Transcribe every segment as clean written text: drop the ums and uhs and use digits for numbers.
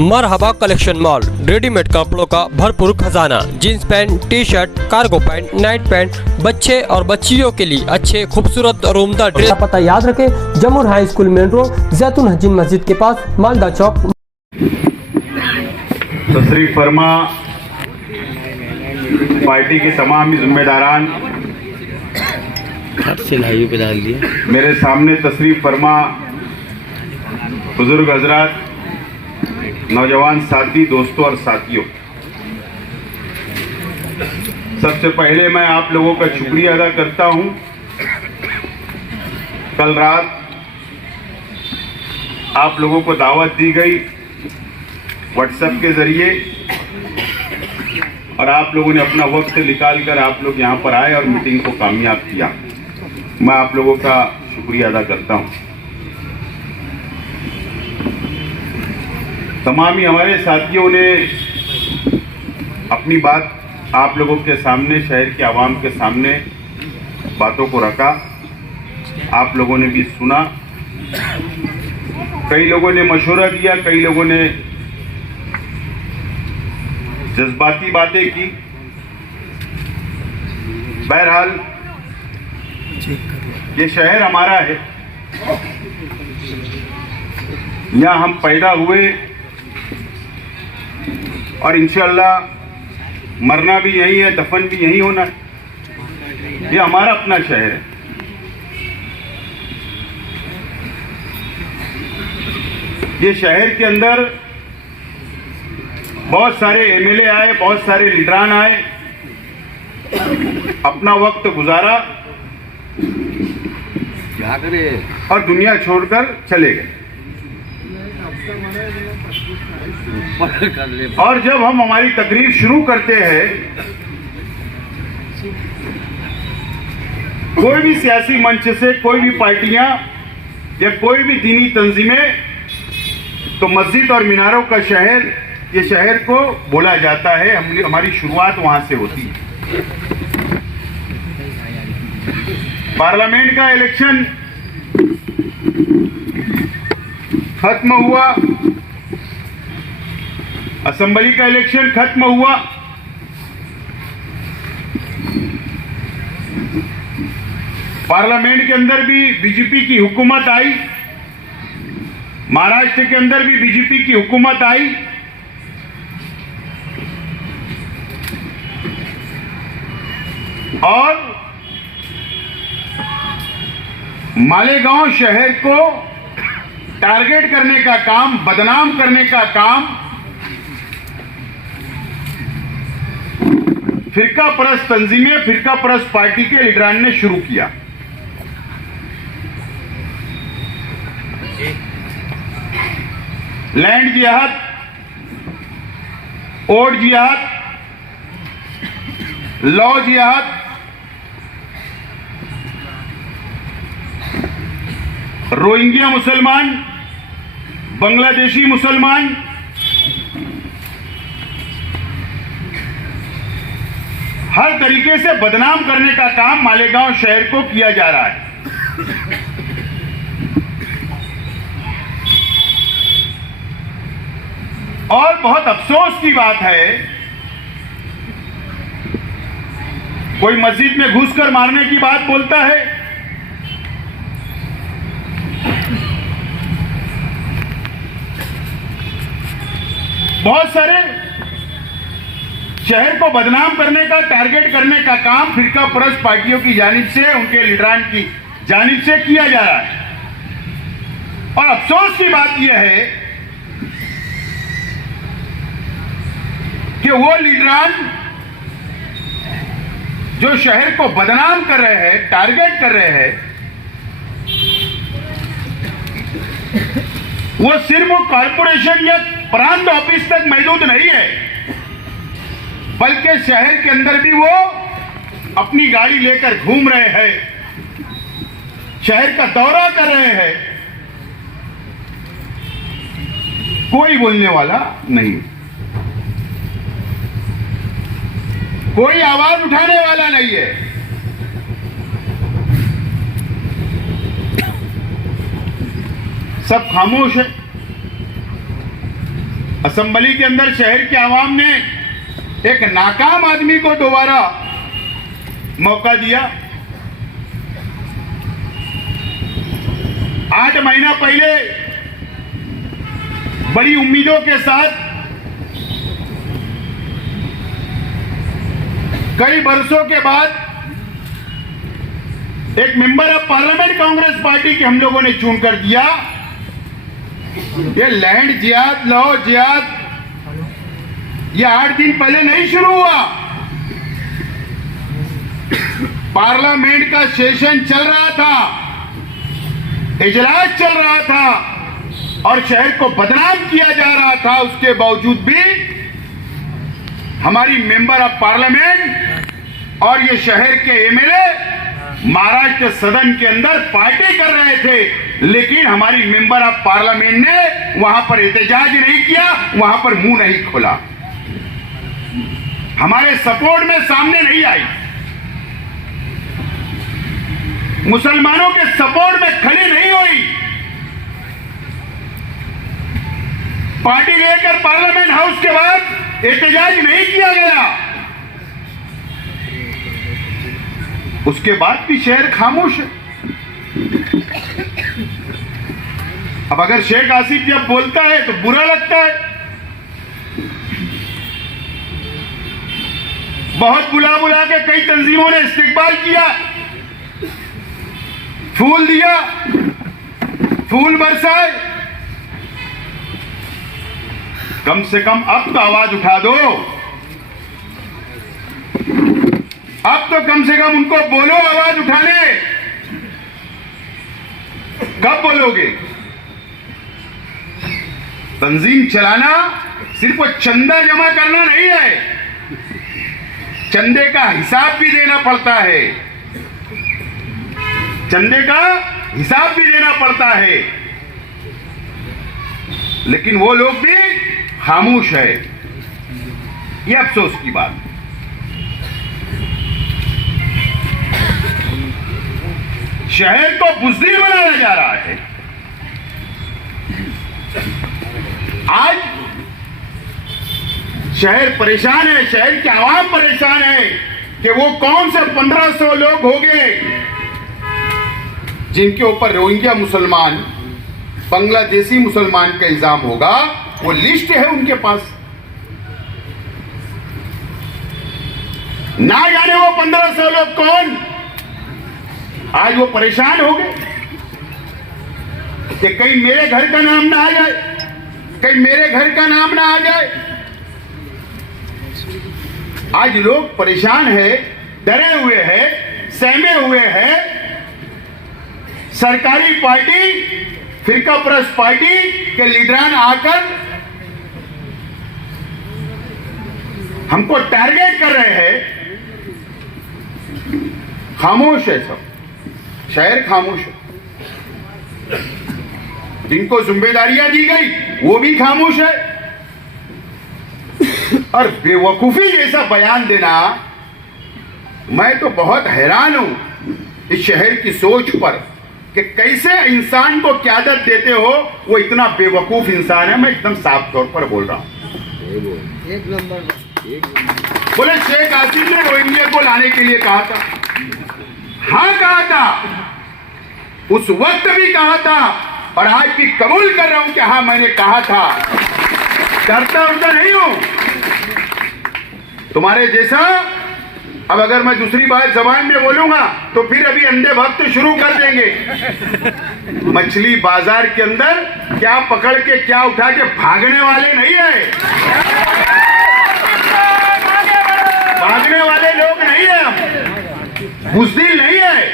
मरहबा collection mall, readymade कपड़ों का भरपूर खजाना, jeans pant, T shirt, cargo pant, night pant, बच्चे और बच्चियों के लिए अच्छे खूबसूरत और उम्दा ड्रेस। पता याद रखे, जमुर हाई स्कूल मेन रोड, जैतून हजीन मस्जिद के पास, मालदा चौक। तशरीफ फरमा पार्टी के तमाम जिम्मेदारान, पे डाल दिया। मेरे सामने तशरीफ फरमा बुजुर्ग हजरात, नौजवान साथी, दोस्तों और साथियों, सबसे पहले मैं आप लोगों का शुक्रिया अदा करता हूं। कल रात आप लोगों को दावत दी गई व्हाट्सएप के जरिए और आप लोगों ने अपना वक्त निकालकर आप लोग यहां पर आए और मीटिंग को कामयाब किया। मैं आप लोगों का शुक्रिया अदा करता हूं। तमाम ही हमारे साथियों ने अपनी बात आप लोगों के सामने, शहर के आवाम के सामने बातों को रखा। आप लोगों ने भी सुना। कई लोगों ने मशवरा दिया, कई लोगों ने जज्बाती बातें की। बहरहाल ये शहर हमारा है, यहाँ हम पैदा हुए और इंशाअल्लाह मरना भी यही है, दफन भी यही होना है। ये हमारा अपना शहर है। ये शहर के अंदर बहुत सारे एमएलए आए, बहुत सारे लीडरान आए, अपना वक्त गुजारा और दुनिया छोड़कर चले गए। और जब हम हमारी तकरीर शुरू करते हैं, कोई भी सियासी मंच से, कोई भी पार्टियां या कोई भी दीनी तंजीमें, तो मस्जिद और मीनारों का शहर, ये शहर को बोला जाता है। हमारी शुरुआत वहां से होती है। पार्लियामेंट का इलेक्शन खत्म हुआ, असेंबली का इलेक्शन खत्म हुआ, पार्लियामेंट के अंदर भी बीजेपी की हुकूमत आई, महाराष्ट्र के अंदर भी बीजेपी की हुकूमत आई। और मालेगांव शहर को टारगेट करने का काम, बदनाम करने का काम फिरका परस्त तंजीमें, फिरका परस्त पार्टी के लीडरान ने शुरू किया। लैंड जिहाद, ओट जिहाद, लॉ जिहाद, रोहिंग्या मुसलमान, बांग्लादेशी मुसलमान, हर तरीके से बदनाम करने का काम मालेगांव शहर को किया जा रहा है। और बहुत अफसोस की बात है, कोई मस्जिद में घुसकर मारने की बात बोलता है, बहुत सारे शहर को बदनाम करने का, टारगेट करने का काम फिरका परस्त पार्टियों की जानिब से, उनके लीडरान की जानिब से किया जा रहा है। और अफसोस की बात यह है कि वो लीडरान जो शहर को बदनाम कर रहे हैं, टारगेट कर रहे हैं, वो सिर्फ कॉर्पोरेशन या प्रांत ऑफिस तक महदूद नहीं है, बल्कि शहर के अंदर भी वो अपनी गाड़ी लेकर घूम रहे हैं, शहर का दौरा कर रहे हैं। कोई बोलने वाला नहीं, कोई आवाज उठाने वाला नहीं है। सब खामोश है। असेंबली के अंदर शहर के आवाम ने एक नाकाम आदमी को दोबारा मौका दिया। 8 महीना पहले बड़ी उम्मीदों के साथ कई वर्षों के बाद एक member of parliament Congress party के हम लोगों ने चुन कर दिया। ये लैंड जिहाद, लॉ जिहाद ये 8 दिन पहले नहीं शुरू हुआ। पार्लियामेंट का सेशन चल रहा था, इजलास चल रहा था और शहर को बदनाम किया जा रहा था। उसके बावजूद भी हमारी मेंबर ऑफ पार्लियामेंट और ये शहर के एमएलए महाराष्ट्र सदन के अंदर पार्टी कर रहे थे, लेकिन हमारी मेंबर ऑफ पार्लियामेंट ने वहां पर एहतजाज नहीं किया, वहां पर मुंह नहीं खोला, हमारे सपोर्ट में सामने नहीं आई, मुसलमानों के सपोर्ट में खड़ी नहीं हुई। पार्टी लेकर पार्लियामेंट हाउस के बाद एहतजाज नहीं किया गया। उसके बाद भी शहर खामोश है। अब अगर शेख आसिफ जब बोलता है तो बुरा लगता है। बहुत बुला बुला के कई तंजीमों ने इस्तेकबाल किया, फूल दिया, फूल बरसाए। कम से कम अब तो आवाज उठा दो, अब तो कम से कम उनको बोलो आवाज उठाने। कब बोलोगे? तंजीम चलाना सिर्फ वो चंदा जमा करना नहीं है, चंदे का हिसाब भी देना पड़ता है, चंदे का हिसाब भी देना पड़ता है। लेकिन वो लोग भी खामोश है, ये अफसोस की बात। शहर को बुज़दिल बनाया जा रहा है। आज शहर परेशान है, शहर के आवाम परेशान है कि वो कौन से 1500 लोग हो गए जिनके ऊपर रोहिंग्या मुसलमान, बांग्लादेशी मुसलमान का इल्जाम होगा। वो लिस्ट है उनके पास, ना जाने वो 1500 लोग कौन। आज वो परेशान हो गए कि कहीं मेरे घर का नाम ना आ जाए, कहीं मेरे घर का नाम ना आ जाए। आज लोग परेशान है, डरे हुए हैं, सहमे हुए हैं। सरकारी पार्टी, फिरका परस्त पार्टी के लीडरान आकर हमको टारगेट कर रहे हैं। खामोश है सब, शहर खामोश है। जिनको जिम्मेदारियां दी गई वो भी खामोश है। और बेवकूफी जैसा बयान देना, मैं तो बहुत हैरान हूं इस शहर की सोच पर कि कैसे इंसान को क़यादत देते हो। वो इतना बेवकूफ इंसान है, मैं एकदम साफ तौर पर बोल रहा हूं। एक नंबर बोले शेख आसिफ ने रोहिंग्या को लाने के लिए कहा था। हाँ कहा था, उस वक्त भी कहा था और आज भी कबूल कर रहा हूं कि हाँ मैंने कहा था। डरता उड़ता नहीं हूं तुम्हारे जैसा। अब अगर मैं दूसरी बार जबान में बोलूंगा तो फिर अभी अंधे भक्त शुरू कर देंगे। मछली बाजार के अंदर क्या पकड़ के क्या उठा के भागने वाले नहीं है, भागने वाले लोग नहीं है हम, बुज़दिल नहीं है।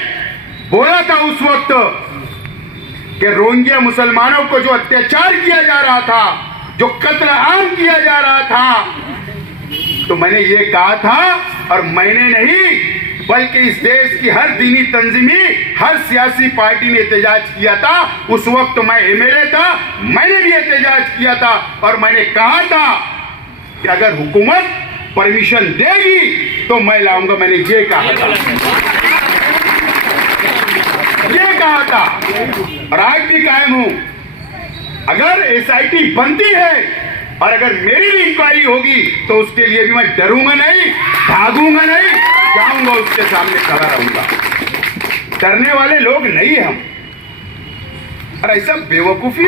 बोला था उस वक्त कि रोहिंग्या मुसलमानों को जो अत्याचार किया जा रहा था, जो कत्ल आम किया जा रहा था, तो मैंने ये कहा था। और मैंने नहीं बल्कि इस देश की हर दीनी तंजीमी, हर सियासी पार्टी ने एहतजाज किया था। उस वक्त मैं एमएलए था, मैंने भी एहतजाज किया था और मैंने कहा था कि अगर हुकूमत परमिशन देगी तो मैं लाऊंगा। मैंने ये कहा था, ये कहा था और आज भी कायम हूं। अगर एसआईटी बनती है और अगर मेरी भी इंक्वायरी होगी तो उसके लिए भी मैं डरूंगा नहीं, भागूंगा नहीं, जाऊंगा उसके सामने खड़ा रहूंगा। डरने वाले लोग नहीं हम। और ऐसा बेवकूफी,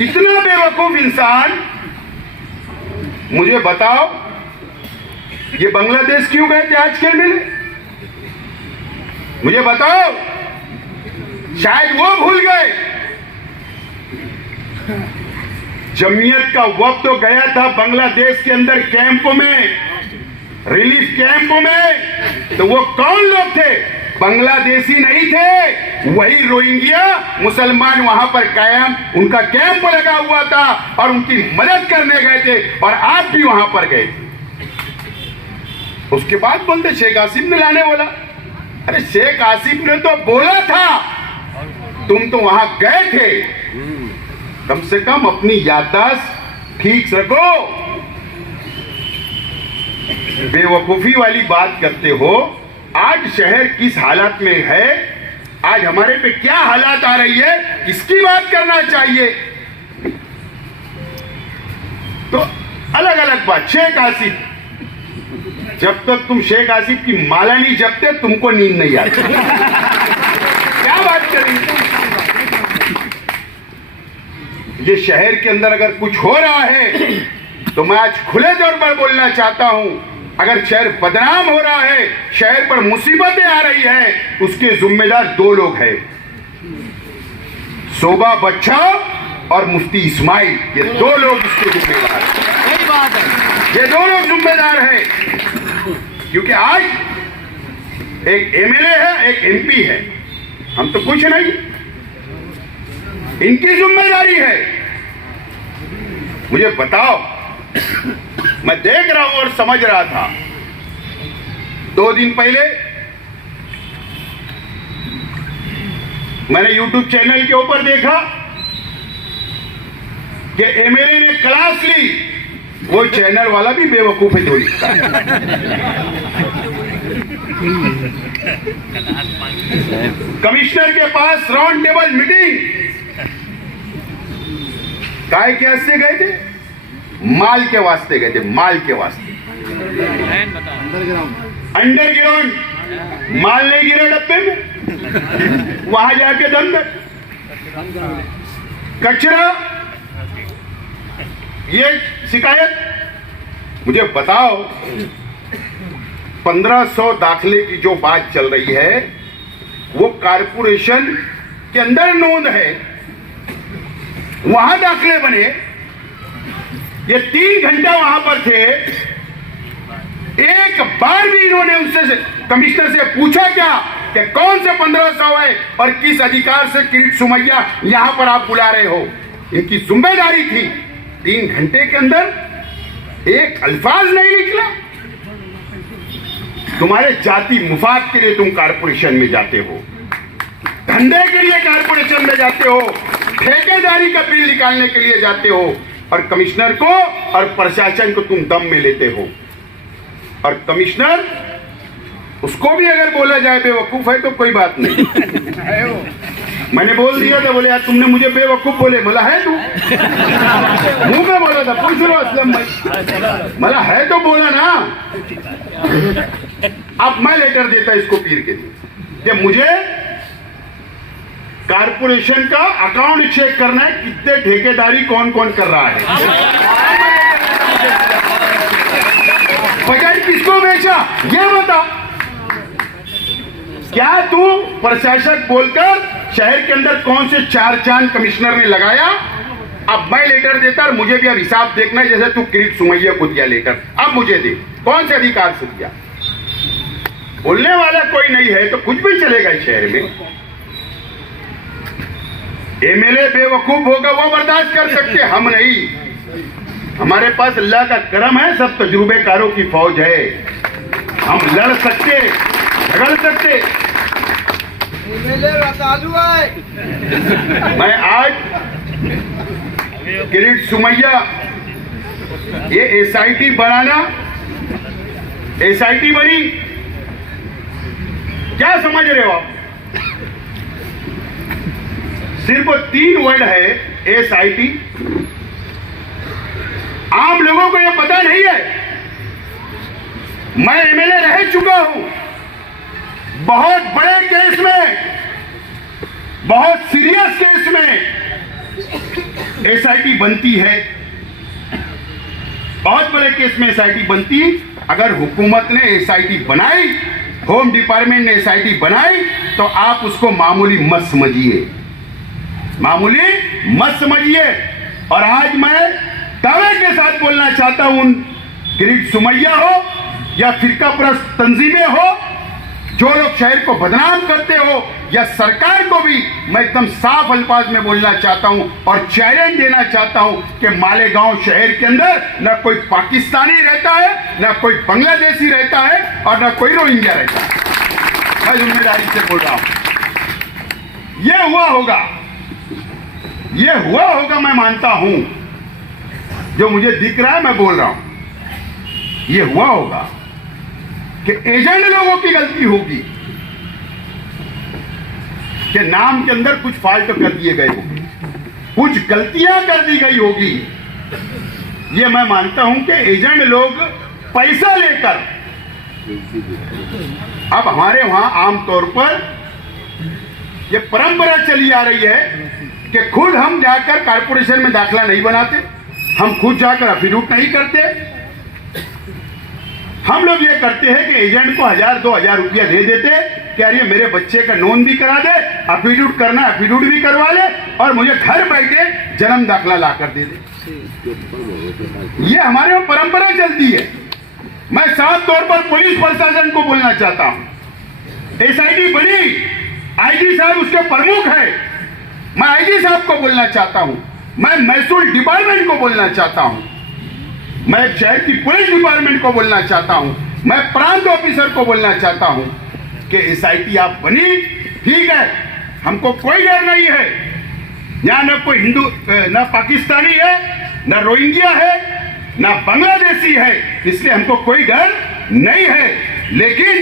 इतना बेवकूफ इंसान, मुझे बताओ ये बांग्लादेश क्यों गए थे आज के मेले? मुझे बताओ, शायद वो भूल गए। जमीयत का वक्त तो गया था बांग्लादेश के अंदर कैंपों में, रिलीफ कैंपों में, तो वो कौन लोग थे? बांग्लादेशी नहीं थे, वही रोहिंग्या मुसलमान वहां पर कायम, उनका कैंप लगा हुआ था और उनकी मदद करने गए थे और आप भी वहां पर गए थे। उसके बाद बोलते शेख आसिफ ने लाने बोला। अरे शेख आसिफ ने तो बोला था, तुम तो वहां गए थे। कम से कम अपनी याददाश्त ठीक रखो। बेवकूफी वाली बात करते हो। आज शहर किस हालत में है, आज हमारे पे क्या हालात आ रही है, इसकी बात करना चाहिए। तो अलग अलग बात। शेख आसिफ, जब तक तुम शेख आसिफ की माला नहीं जपते तुमको नींद नहीं आती। क्या बात करेंगे? ये शहर के अंदर अगर कुछ हो रहा है तो मैं आज खुले तौर पर बोलना चाहता हूं, अगर शहर बदनाम हो रहा है, शहर पर मुसीबतें आ रही है, उसके जिम्मेदार दो लोग हैं, शोभा बच्चा और मुफ्ती इस्माइल। ये दो लोग इसके जिम्मेदार हैं। सही बात है, ये दो लोग जिम्मेदार हैं। क्योंकि आज एक एमएलए है, एक एमपी है, हम तो कुछ नहीं, इनकी जिम्मेदारी है। मुझे बताओ, मैं देख रहा हूं और समझ रहा था, 2 दिन पहले मैंने YouTube चैनल के ऊपर देखा कि एमएलए ने क्लास ली। वो चैनल वाला भी बेवकूफ है जो लिखता है। कमिश्नर के पास राउंड टेबल मीटिंग, काय के वास्ते गए थे? माल के वास्ते गए थे, माल के वास्ते। अंडरग्राउंड माल नहीं गिरा डब्बे में, वहां जाके दम में कचरा, ये शिकायत। मुझे बताओ, 1500 दाखले की जो बात चल रही है वो कारपोरेशन के अंदर नोंद है, वहां दाखले बने। ये 3 घंटा वहां पर थे, एक बार भी इन्होंने उससे कमिश्नर से पूछा क्या कि कौन से 1500 है और किस अधिकार से किरीट सुमैया यहां पर आप बुला रहे हो? इनकी जिम्मेदारी थी। 3 घंटे के अंदर एक अल्फाज नहीं निकला। तुम्हारे जाति मुफाद के लिए तुम कारपोरेशन में जाते हो, धंधे के लिए कारपोरेशन में जाते हो, ठेकेदारी का बिल निकालने के लिए जाते हो, और कमिश्नर को और प्रशासन को तुम दम में लेते हो। और कमिश्नर, उसको भी अगर बोला जाए बेवकूफ है तो कोई बात नहीं। मैंने बोल दिया था, बोले यार तुमने मुझे बेवकूफ बोले, मला है तू? मुंह में बोला था, पूछ लो असलम भाई, मला है तो बोला ना। अब मैं लेटर देता इसको पीर के लिए कि मुझे कारपोरेशन का अकाउंट चेक करना है, कितने ठेकेदारी कौन कौन कर रहा है, बजाय किसको बेचा ये बता। क्या तू प्रशासक बोलकर शहर के अंदर कौन से 4 चांद कमिश्नर ने लगाया? अब मैं लेटर देता और मुझे भी अब हिसाब देखना है, जैसे तू किरीट सुमैया को दिया लेटर, अब मुझे दे, कौन से अधिकार से दिया? बोलने वाला कोई नहीं है तो कुछ भी चलेगा इस शहर में। एमएलए बेवकूफ होगा वो बर्दाश्त कर सकते, हम नहीं। हमारे पास अल्लाह का करम है, सब तजुर्बेकारों की फौज है, हम लड़ सकते, झगड़ सकते। मैं आज किरीट सुमैया ये एसआईटी बनाना, एसआईटी बनी, क्या समझ रहे हो आप? सिर्फ 3 वर्ड है, एसआईटी, आम लोगों को यह पता नहीं है। मैं एमएलए रह चुका हूं, बहुत बड़े केस में, बहुत सीरियस केस में एसआईटी बनती है, बहुत बड़े केस में एसआईटी बनती। अगर हुकूमत ने एसआईटी बनाई, होम डिपार्टमेंट ने एसआईटी बनाई, तो आप उसको मामूली मत समझिए, मामूली मत समझिए। और आज मैं दावे के साथ बोलना चाहता हूं, किरीट सुमैया हो या फिरका परस्त तंजीमें हो, जो लोग शहर को बदनाम करते हो, या सरकार को भी मैं एकदम साफ अल्फाज में बोलना चाहता हूं और चैलेंज देना चाहता हूं कि मालेगांव शहर के अंदर न कोई पाकिस्तानी रहता है, न कोई बांग्लादेशी रहता है और न कोई रोहिंग्या रहता है। मैं जिम्मेदारी से बोल रहा हूं, यह हुआ होगा, यह हुआ होगा, मैं मानता हूं। जो मुझे दिख रहा है मैं बोल रहा हूं, यह हुआ होगा कि एजेंट लोगों की गलती होगी कि नाम के अंदर कुछ फॉल्ट कर दिए गए होंगे, कुछ गलतियां कर दी गई होगी। ये मैं मानता हूं कि एजेंट लोग पैसा लेकर, अब हमारे वहां आमतौर पर यह परंपरा चली आ रही है कि खुद हम जाकर कारपोरेशन में दाखिला नहीं बनाते, हम खुद जाकर एफिडेविट नहीं करते। हम लोग ये करते हैं कि एजेंट को 1000-2000 रुपया दे देते कि यार ये मेरे बच्चे का नोन भी करा दे, एफिडेविट करना एफिडेविट भी करवा ले और मुझे घर बैठे जन्म दाखला ला कर दे दे। ये हमारे यहाँ परंपरा चलती है। मैं साफ तौर पर पुलिस प्रशासन को बोलना चाहता हूं, एसआईटी बनी, आईजी साहब उसके प्रमुख है, मैं आईजी साहब को बोलना चाहता हूं, मैं महसूल डिपार्टमेंट को बोलना चाहता हूं, मैं शहर की पुलिस डिपार्टमेंट को बोलना चाहता हूं, मैं प्रांत ऑफिसर को बोलना चाहता हूं कि एसआईटी आप बनी, ठीक है, हमको कोई डर नहीं है। यहां न कोई हिंदू, न पाकिस्तानी है, न रोहिंग्या है, न बांग्लादेशी है, इसलिए हमको कोई डर नहीं है। लेकिन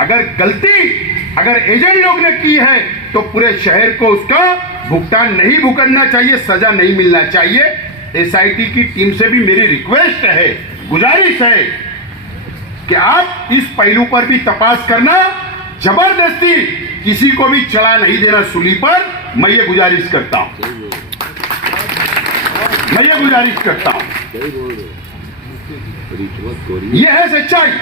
अगर गलती अगर एजेंट लोग ने की है तो पूरे शहर को उसका भुगतान नहीं भुगतना चाहिए, सजा नहीं मिलना चाहिए। एसआईटी की टीम से भी मेरी रिक्वेस्ट है, गुजारिश है कि आप इस पहलू पर भी तपास करना, जबरदस्ती किसी को भी चढ़ा नहीं देना सूली पर। मैं ये गुजारिश करता हूं, मैं ये गुजारिश करता हूं। ये है सच्चाई।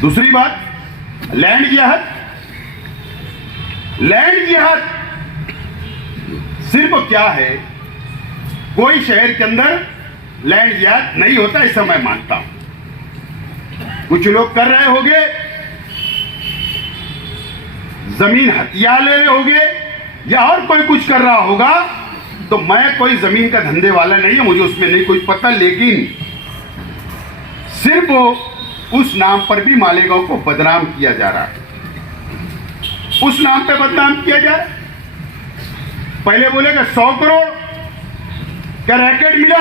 दूसरी बात, लैंड जिहाद। लैंड जिहाद सिर्फ क्या है, कोई शहर के अंदर लैंड जिहाद नहीं होता, ऐसा मैं मानता हूं। कुछ लोग कर रहे होंगे, जमीन हथिया ले रहे होंगे या और कोई कुछ कर रहा होगा, तो मैं कोई जमीन का धंधे वाला नहीं है, मुझे उसमें नहीं कुछ पता। लेकिन सिर्फ उस नाम पर भी मालेगांव को बदनाम किया जा रहा है, उस नाम पे बदनाम किया जा रहा है। पहले बोलेगा 100 करोड़ का रैकेट मिला,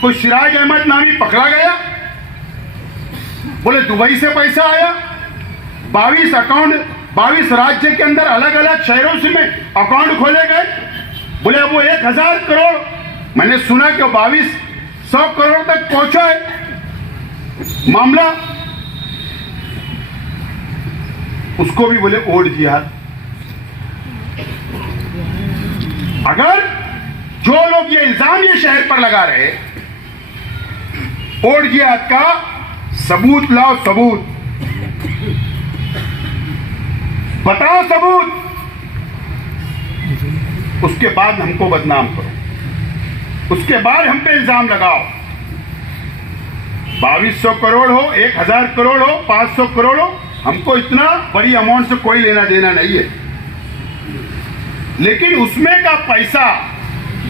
कोई सिराज अहमद नामी पकड़ा गया, बोले दुबई से पैसा आया, 22 अकाउंट 22 राज्य के अंदर अलग अलग शहरों से में अकाउंट खोले गए, बोले अब वो 1000 करोड़। मैंने सुना कि 2200 करोड़ तक पहुंचा है मामला, उसको भी बोले ओड जिहाद। अगर जो लोग ये इल्जाम ये शहर पर लगा रहे, ओड जिहाद का सबूत लाओ, सबूत बताओ, सबूत, उसके बाद हमको बदनाम करो, उसके बाद हम पे इल्जाम लगाओ। 2200 करोड़ हो, 1000 करोड़ हो, 500 करोड़ हो, हमको इतना बड़ी अमाउंट से कोई लेना देना नहीं है। लेकिन उसमें का पैसा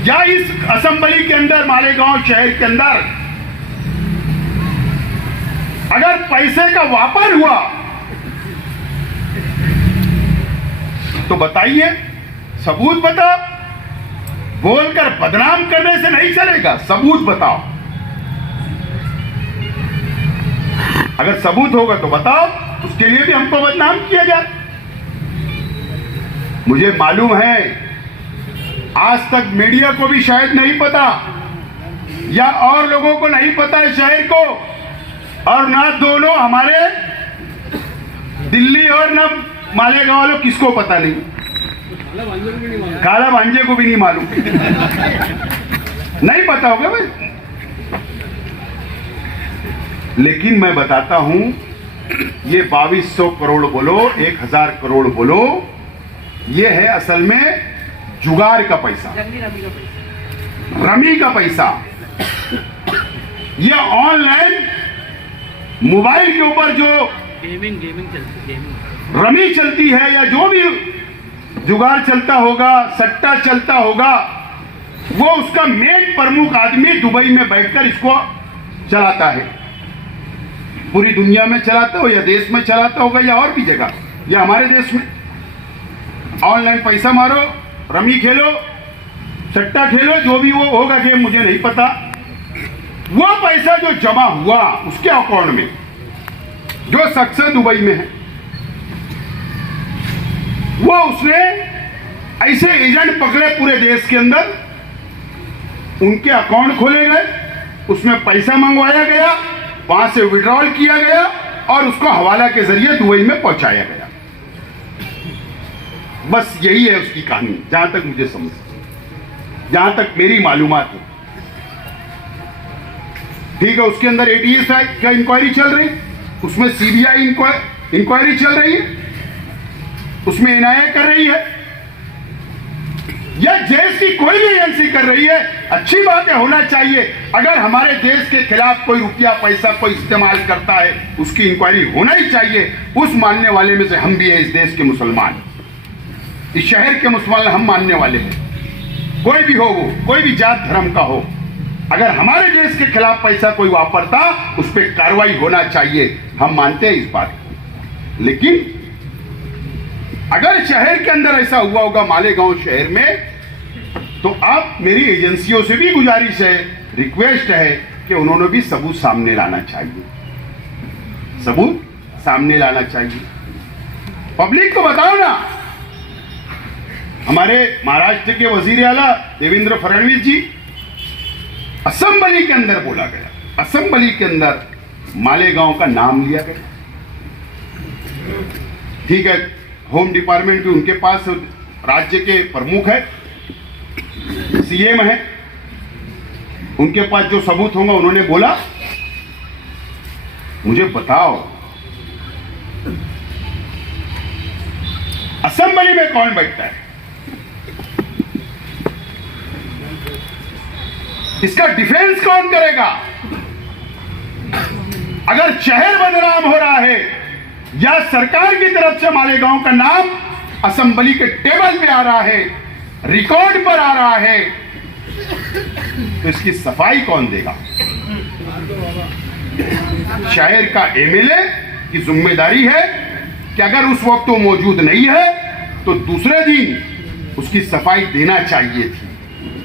या इस असेंबली के अंदर, मालेगांव शहर के अंदर अगर पैसे का व्यापार हुआ तो बताइए, सबूत बताओ। बोलकर बदनाम करने से नहीं चलेगा, सबूत बताओ। अगर सबूत होगा तो बताओ, उसके लिए भी हमको बदनाम किया जाए। मुझे मालूम है आज तक मीडिया को भी शायद नहीं पता या और लोगों को नहीं पता है शहर को, और ना दोनों हमारे दिल्ली और ना मालेगांव वालों किसको पता नहीं, काला भांजे को भी नहीं मालूम, नहीं पता होगा भाई। लेकिन मैं बताता हूं, ये 2200 करोड़ बोलो 1000 करोड़ बोलो, ये है असल में जुगाड़ का पैसा, रमी का पैसा। ये ऑनलाइन मोबाइल के ऊपर जो गेमिंग चलती है, रमी चलती है या जो भी जुगाड़ चलता होगा, सट्टा चलता होगा, वो उसका मेन प्रमुख आदमी दुबई में बैठकर इसको चलाता है। पूरी दुनिया में चलाता हो या देश में चलाता होगा या और भी जगह, या हमारे देश में ऑनलाइन पैसा मारो, रमी खेलो, सट्टा खेलो, जो भी वो होगा गेम, मुझे नहीं पता। वो पैसा जो जमा हुआ उसके अकाउंट में, जो शख्स दुबई में है, वो उसने ऐसे एजेंट पकड़े पूरे देश के अंदर, उनके अकाउंट खोले गए, उसमें पैसा मंगवाया गया, वहां से विड्रॉल किया गया और उसको हवाला के जरिए दुबई में पहुंचाया गया। बस यही है उसकी कहानी, जहां तक मुझे समझ, जहां तक मेरी मालूमात है। ठीक है, उसके अंदर एटीएस का इंक्वायरी चल रही, उसमें सीबीआई इंक्वायरी चल रही है, उसमें एनआईए कर रही है, या देश की कोई भी एजेंसी कर रही है। अच्छी बात है, होना चाहिए। अगर हमारे देश के खिलाफ कोई रुपया पैसा कोई इस्तेमाल करता है, उसकी इंक्वायरी होना ही चाहिए। उस मानने वाले में से हम भी हैं, इस देश के मुसलमान, इस शहर के मुसलमान हम मानने वाले हैं। कोई भी हो, वो कोई भी जात धर्म का हो, अगर हमारे देश के खिलाफ पैसा कोई वापरता, उस पर कार्रवाई होना चाहिए, हम मानते हैं इस बात को। लेकिन अगर शहर के अंदर ऐसा हुआ होगा, मालेगांव शहर में, तो आप मेरी एजेंसियों से भी गुजारिश है, रिक्वेस्ट है कि उन्होंने भी सबूत सामने लाना चाहिए, सबूत सामने लाना चाहिए। पब्लिक को बताओ ना। हमारे महाराष्ट्र के वजीर आला देवेंद्र फडणवीस जी, असेंबली के अंदर बोला गया, असेंबली के अंदर मालेगांव का नाम लिया गया। ठीक है, होम डिपार्टमेंट भी उनके पास, राज्य के प्रमुख है, सीएम है, उनके पास जो सबूत होगा उन्होंने बोला। मुझे बताओ, असेंबली में कौन बैठता है? इसका डिफेंस कौन करेगा? अगर शहर बदनाम हो रहा है या सरकार की तरफ से मालेगांव का नाम असेंबली के टेबल पे आ रहा है, रिकॉर्ड पर आ रहा है, तो इसकी सफाई कौन देगा? शहर का एमएलए की जिम्मेदारी है कि अगर उस वक्त वो मौजूद नहीं है तो दूसरे दिन उसकी सफाई देना चाहिए थी,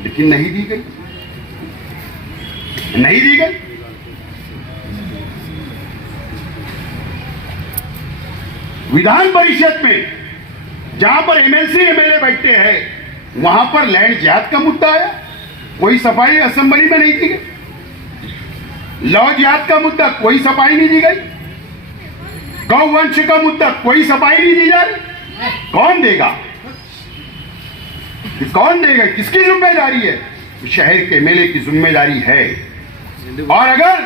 लेकिन नहीं दी गई, नहीं दी गई। विधान परिषद में जहां पर एमएलसी एमएलए बैठते हैं, वहां पर लैंड जिहाद का मुद्दा आया, कोई सफाई असेंबली में नहीं दी गई। लॉ जिहाद का मुद्दा, कोई सफाई नहीं दी गई। गौवंश का मुद्दा, कोई सफाई नहीं दी जा रही। कौन देगा? कौन देगा? किसकी जिम्मेदारी है? शहर के एमएलए की जिम्मेदारी है। और अगर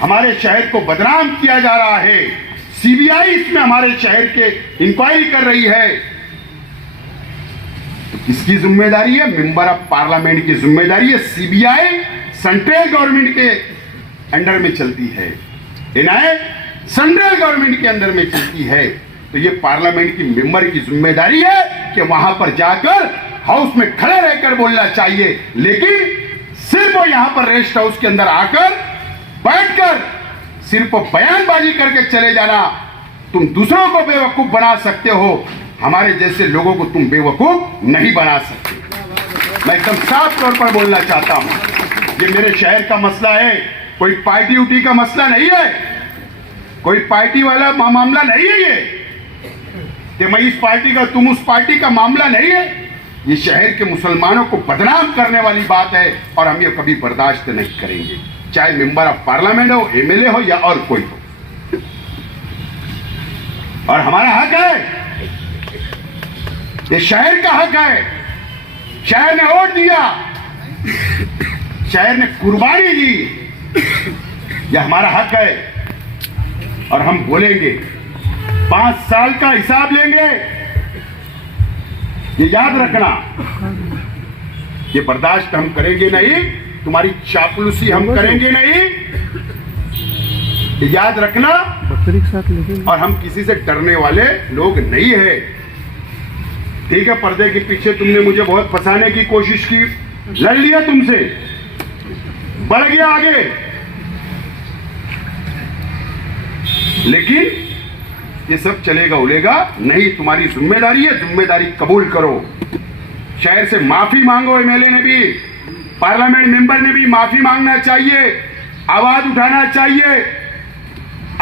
हमारे शहर को बदनाम किया जा रहा है, सीबीआई इसमें हमारे शहर के इंक्वायरी कर रही है, तो किसकी जिम्मेदारी है? मेंबर ऑफ पार्लियामेंट की जिम्मेदारी है। सीबीआई सेंट्रल गवर्नमेंट के अंडर में चलती है, एनआईए सेंट्रल गवर्नमेंट के अंदर में चलती है, तो ये पार्लियामेंट की मेंबर की जिम्मेदारी है कि वहां पर जाकर हाउस में खड़े रहकर बोलना चाहिए। लेकिन सिर्फ वो यहां पर रेस्ट हाउस के अंदर आकर बैठकर सिर्फ बयानबाजी करके चले जाना, तुम दूसरों को बेवकूफ बना सकते हो, हमारे जैसे लोगों को तुम बेवकूफ नहीं बना सकते। मैं एकदम साफ तौर पर बोलना चाहता हूं, ये मेरे शहर का मसला है, कोई पार्टी उटी का मसला नहीं है, कोई पार्टी वाला मामला नहीं है ये, कि मैं इस पार्टी का तुम उस पार्टी का मामला नहीं है। ये शहर के मुसलमानों को बदनाम करने वाली बात है और हम ये कभी बर्दाश्त नहीं करेंगे, चाहे मेंबर ऑफ पार्लियामेंट हो, एमएलए हो या और कोई हो। और हमारा हक है, ये शहर का हक है। शहर ने वोट दिया, शहर ने कुर्बानी दी, यह हमारा हक है। और हम बोलेंगे 5 साल का हिसाब लेंगे, ये याद रखना। ये बर्दाश्त हम करेंगे नहीं, तुम्हारी चापलूसी हम करेंगे नहीं, ये याद रखना। और हम किसी से डरने वाले लोग नहीं है। ठीक है, पर्दे के पीछे तुमने मुझे बहुत फंसाने की कोशिश की, लड़ लिया तुमसे, बढ़ गया आगे, लेकिन ये सब चलेगा उलेगा नहीं। तुम्हारी जिम्मेदारी है, जिम्मेदारी कबूल करो। शहर से माफी मांगो, एमएलए ने भी, पार्लियामेंट मेंबर ने भी माफी मांगना चाहिए, आवाज उठाना चाहिए।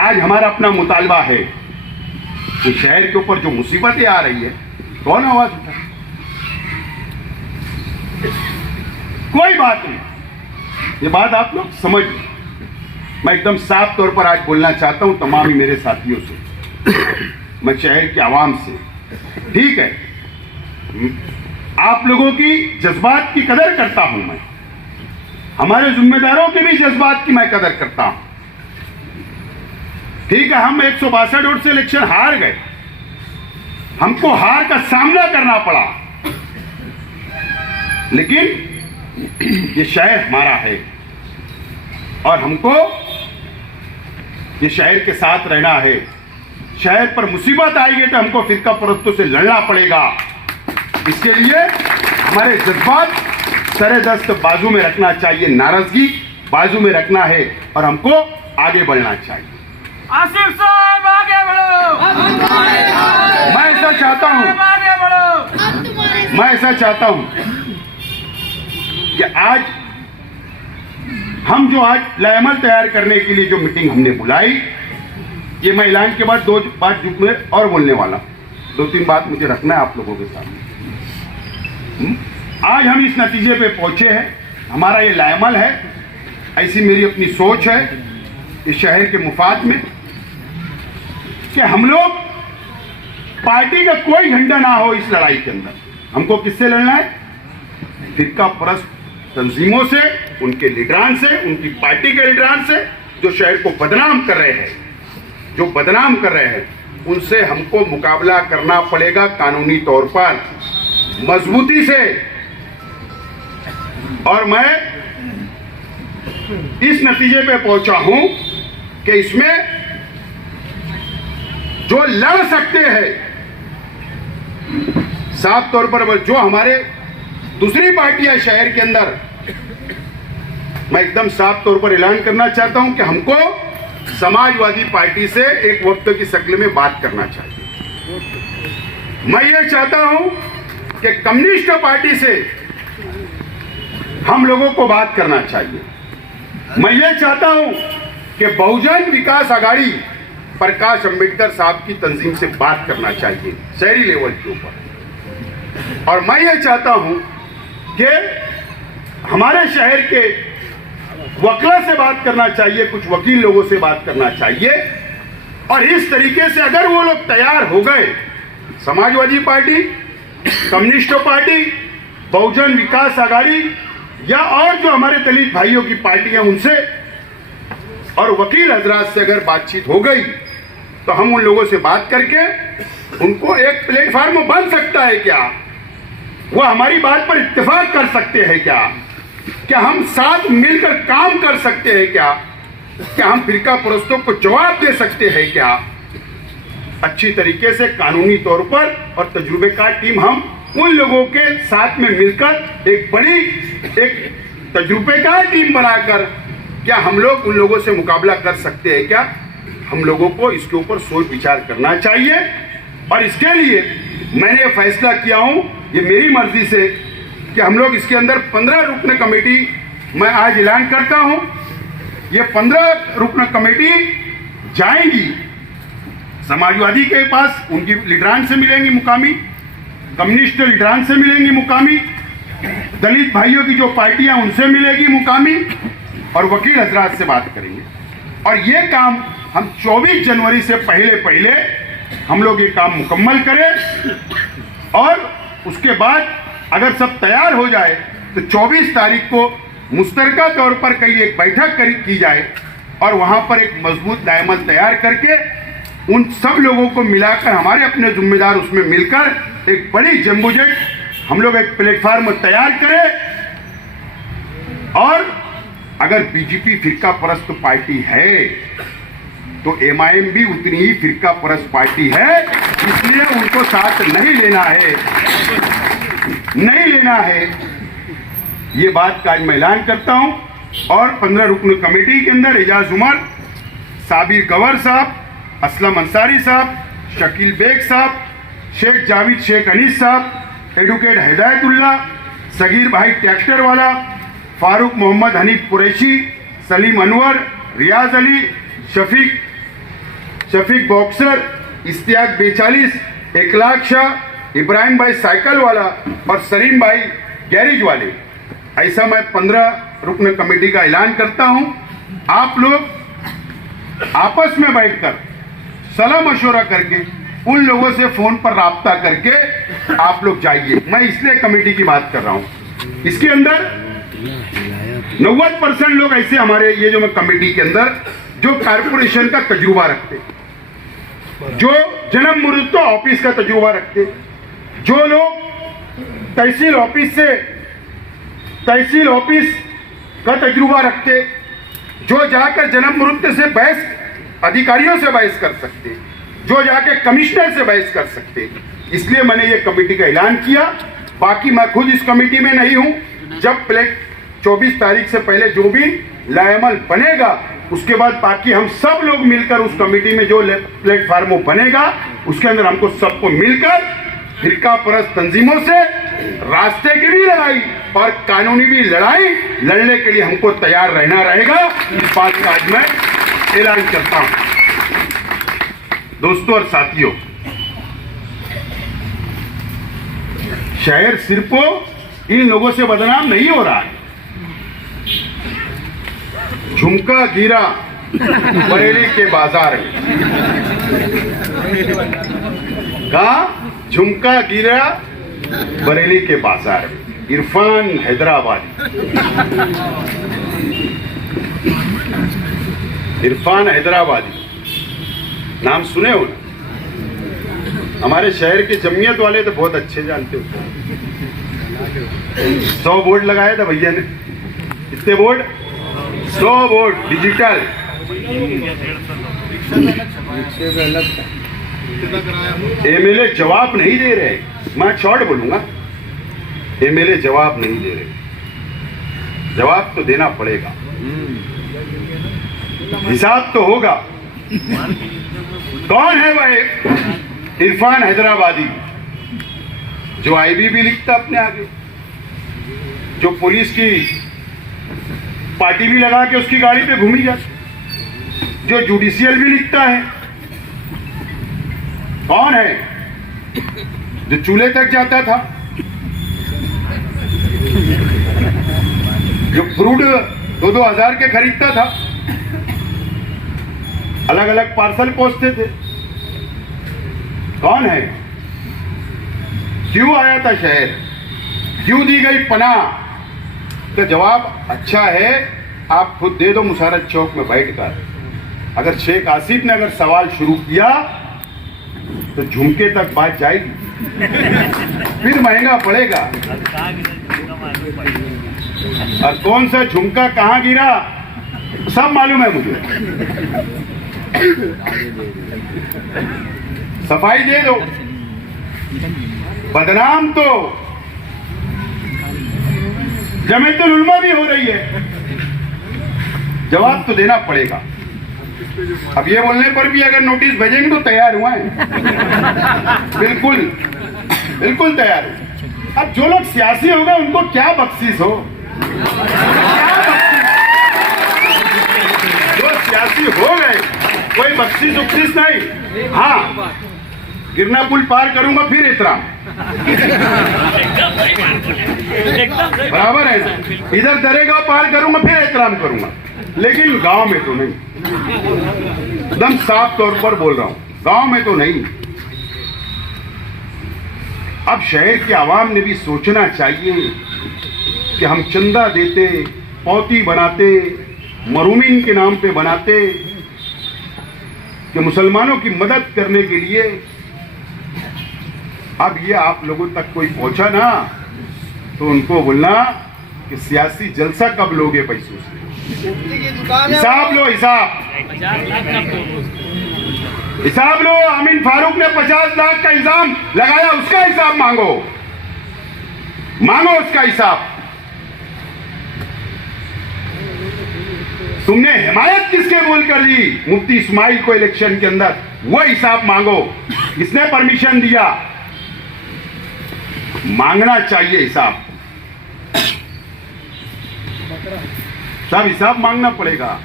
आज हमारा अपना मुतालबा है कि शहर के ऊपर जो मुसीबतें आ रही है, कौन आवाज उठाए? कोई बात नहीं, ये बात आप लोग समझ लो। मैं एकदम साफ तौर पर आज बोलना चाहता हूं तमाम ही मेरे साथियों से, मैं शहर की आवाम से। ठीक है, आप लोगों की जज्बात की कदर करता हूं मैं, हमारे जिम्मेदारों के भी जज्बात की मैं कदर करता हूं। ठीक है, हम 162 वोट से इलेक्शन हार गए, हमको हार का सामना करना पड़ा, लेकिन ये शहर हमारा है और हमको ये शहर के साथ रहना है। शहर पर मुसीबत आएगी तो हमको फिरका परस्तों से लड़ना पड़ेगा। इसके लिए हमारे जज्बात सरे-दस्त बाजू में रखना चाहिए, नाराजगी बाजू में रखना है और हमको आगे बढ़ना चाहिए। आसिफ साहब आगे बढ़ो, मैं ऐसा चाहता हूं, आगे बढ़ो। मैं ऐसा चाहता हूं कि आज हम जो आज लाएमल तैयार करने के लिए जो मीटिंग हमने बुलाई, ये मैं ऐलान के बाद 2 बात में और बोलने वाला, 2-3 बात मुझे रखना है आप लोगों के सामने। आज हम इस नतीजे पे पहुंचे हैं, हमारा ये लाएमल है, ऐसी मेरी अपनी सोच है इस शहर के मुफाद में कि हम लोग पार्टी का कोई झंडा ना हो इस लड़ाई के अंदर। हमको किससे लड़ना है? फिरका परस्त तंजीमों से, उनके लीडरान से, उनकी पार्टी के लीडरान से, जो शहर को बदनाम कर रहे हैं, जो बदनाम कर रहे हैं, उनसे हमको मुकाबला करना पड़ेगा कानूनी तौर पर, मजबूती से। और मैं इस नतीजे पे पहुंचा हूं कि इसमें जो लड़ सकते हैं, साफ तौर पर जो हमारे दूसरी पार्टियां शहर के अंदर, मैं एकदम साफ तौर पर ऐलान करना चाहता हूं कि हमको समाजवादी पार्टी से एक वक्त की शक्ल में बात करना चाहिए। मैं ये चाहता हूं कि कम्युनिस्ट पार्टी से हम लोगों को बात करना चाहिए। मैं ये चाहता हूं कि बहुजन विकास आघाड़ी प्रकाश अंबेडकर साहब की तंजीम से बात करना चाहिए शहरी लेवल के ऊपर। और मैं ये चाहता हूं कि हमारे शहर के वकीलों से बात करना चाहिए, कुछ वकील लोगों से बात करना चाहिए। और इस तरीके से अगर वो लोग तैयार हो गए, समाजवादी पार्टी, कम्युनिस्ट पार्टी, बहुजन विकास आघाड़ी या और जो हमारे दलित भाइयों की पार्टी है उनसे, और वकील हजरात से अगर बातचीत हो गई, तो हम उन लोगों से बात करके उनको एक प्लेटफॉर्म बन सकता है क्या, वो हमारी बात पर इत्तेफाक कर सकते हैं क्या हम साथ मिलकर काम कर सकते हैं क्या हम फिरका परस्तों को जवाब दे सकते हैं क्या, अच्छी तरीके से कानूनी तौर पर और तजुर्बेकार टीम हम उन लोगों के साथ में मिलकर एक बड़ी एक तजुर्बेकार टीम बनाकर क्या हम लोग उन लोगों से मुकाबला कर सकते हैं क्या, हम लोगों को इसके ऊपर सोच विचार करना चाहिए। और इसके लिए मैंने ये फैसला किया हूं, ये मेरी मर्जी से, कि हम लोग इसके अंदर 15 रुकन कमेटी मैं आज ऐलान करता हूं। ये 15 रुकन कमेटी जाएंगी समाजवादी के पास, उनकी लीडरान से मिलेंगी मुकामी, कम्युनिस्ट लीडरान से मिलेंगी मुकामी, दलित भाइयों की जो पार्टियां उनसे मिलेगी मुकामी, और वकील हजरात से बात करेंगे। और ये काम हम 24 जनवरी से पहले हम लोग ये काम मुकम्मल करें। और उसके बाद अगर सब तैयार हो जाए तो 24 तारीख को मुश्तरका तौर पर कहीं एक बैठक की जाए और वहां पर एक मजबूत लाएमल तैयार करके उन सब लोगों को मिलाकर, हमारे अपने जिम्मेदार उसमें मिलकर एक बड़ी जम्बूजेट हम लोग एक प्लेटफॉर्म तैयार करें। और अगर बीजेपी फिरका परस्त पार्टी है तो एमआईएम भी उतनी ही फिरका परस्त पार्टी है, इसलिए उनको साथ नहीं लेना है। ये बात का आज मैं ऐलान करता हूं। और 15 रुकन कमेटी के अंदर एजाज उमर, साबिर गवर साहब, असलम अंसारी साहब, शकील बेग साहब, शेख जावेद शेख अनीस साहब, एडवोकेट हिदायतुल्ला, सगीर भाई ट्रैक्टर वाला, फारूक मोहम्मद हनीफ कुरैशी, सलीम अनवर, रियाज अली, शफीक बॉक्सर, इश्तियाक 42, इकलाक शाह, इब्राहिम भाई साइकिल वाला और सलीम भाई गैरेज वाले। ऐसा मैं 15 रुकन कमेटी का ऐलान करता हूं। आप लोग आपस में बैठकर सलाह मशवरा करके उन लोगों से फोन पर राब्ता करके आप लोग जाइए। मैं इसलिए कमेटी की बात कर रहा हूं। इसके अंदर 90% लोग ऐसे हमारे ये जो मैं कमेटी के अंदर जो कारपोरेशन का तजुर्बा रखते, जो जन्म मृत्यु ऑफिस का तजुर्बा रखते, जो लोग तहसील ऑफिस का तजुर्बा रखते, जो जाकर जन्म मृत्यु से बहस अधिकारियों से बहस कर सकते, जो जाके कमिश्नर से बहस कर सकते, इसलिए मैंने ये कमेटी का ऐलान किया। बाकी मैं खुद इस कमेटी में नहीं हूं। जब 24 तारीख से पहले जो भी लाएमल बनेगा उसके बाद बाकी हम सब लोग मिलकर उस कमेटी में जो प्लेटफॉर्म बनेगा उसके अंदर हमको सबको मिलकर फिरका परस्त तंजीमों से रास्ते की भी लड़ाई और कानूनी भी लड़ाई लड़ने के लिए हमको तैयार रहना रहेगा। इस बात का आज मैं ऐलान करता हूं। दोस्तों और साथियों, शहर सिर्फ इन लोगों से बदनाम नहीं हो रहा है। झुमका गिरा बरेली के बाजार में, कहा झुमका गिरा बरेली के बाजार में। इरफान हैदराबादी, नाम सुने हो ना? हमारे शहर के जमीयत वाले तो बहुत अच्छे जानते हो। 100 बोर्ड लगाया था भैया ने। कितने बोर्ड? 100 board digital. एमएलए जवाब नहीं दे रहे। मैं शॉर्ट बोलूंगा, एमएलए जवाब नहीं दे रहे। जवाब तो देना पड़ेगा, हिसाब तो होगा। कौन है वह इरफान हैदराबादी जो आईबी भी लिखता अपने आगे, जो पुलिस की पार्टी भी लगा के उसकी गाड़ी पे घूमी जाती, जो जुडिशियल भी लिखता है? कौन है? जो चूल्हे तक जाता था, जो फ्रूट 2-2 हजार के खरीदता था, अलग अलग पार्सल पहुंचते थे। कौन है? क्यों आया था शहर? क्यों दी गई पनाह? तो जवाब अच्छा है, आप खुद दे दो मुशारत चौक में बैठकर। अगर शेख आसिफ ने अगर सवाल शुरू किया तो झुमके तक बात जाएगी, फिर महंगा पड़ेगा। और कौन सा झुमका कहां गिरा सब मालूम है मुझे। सफाई दे दो। बदनाम तो जमीयतुल उलमा भी हो रही है, जवाब तो देना पड़ेगा। अब ये बोलने पर भी अगर नोटिस भेजेंगे तो तैयार हुआ है। बिल्कुल बिल्कुल तैयार हूं। अब जो लोग सियासी होगा उनको क्या बख्शीश हो, जो सियासी हो गए कोई बख्शीश उख्शीश नहीं। हाँ, गिरना पुल पार करूंगा फिर एहतराम, बराबर है ना। इधर दरेगा पार करूंगा फिर एहतराम करूंगा, लेकिन गांव में तो नहीं। एकदम साफ तौर पर बोल रहा हूं, गांव में तो नहीं। अब शहर की आवाम ने भी सोचना चाहिए कि हम चंदा देते, पौती बनाते, मरूमिन के नाम पे बनाते कि मुसलमानों की मदद करने के लिए। अब ये आप लोगों तक कोई पहुंचा ना तो उनको बोलना कि सियासी जलसा कब लोगे पैसों से। हिसाब लो, हिसाब लो। अमीन फारूक ने 50 लाख का इल्जाम लगाया, उसका हिसाब मांगो उसका हिसाब। तुमने हिमायत किसके बोल कर दी मुफ्ती इस्माइल को इलेक्शन के अंदर, वो हिसाब मांगो। किसने परमिशन दिया? मांगना चाहिए हिसाब, सब हिसाब मांगना पड़ेगा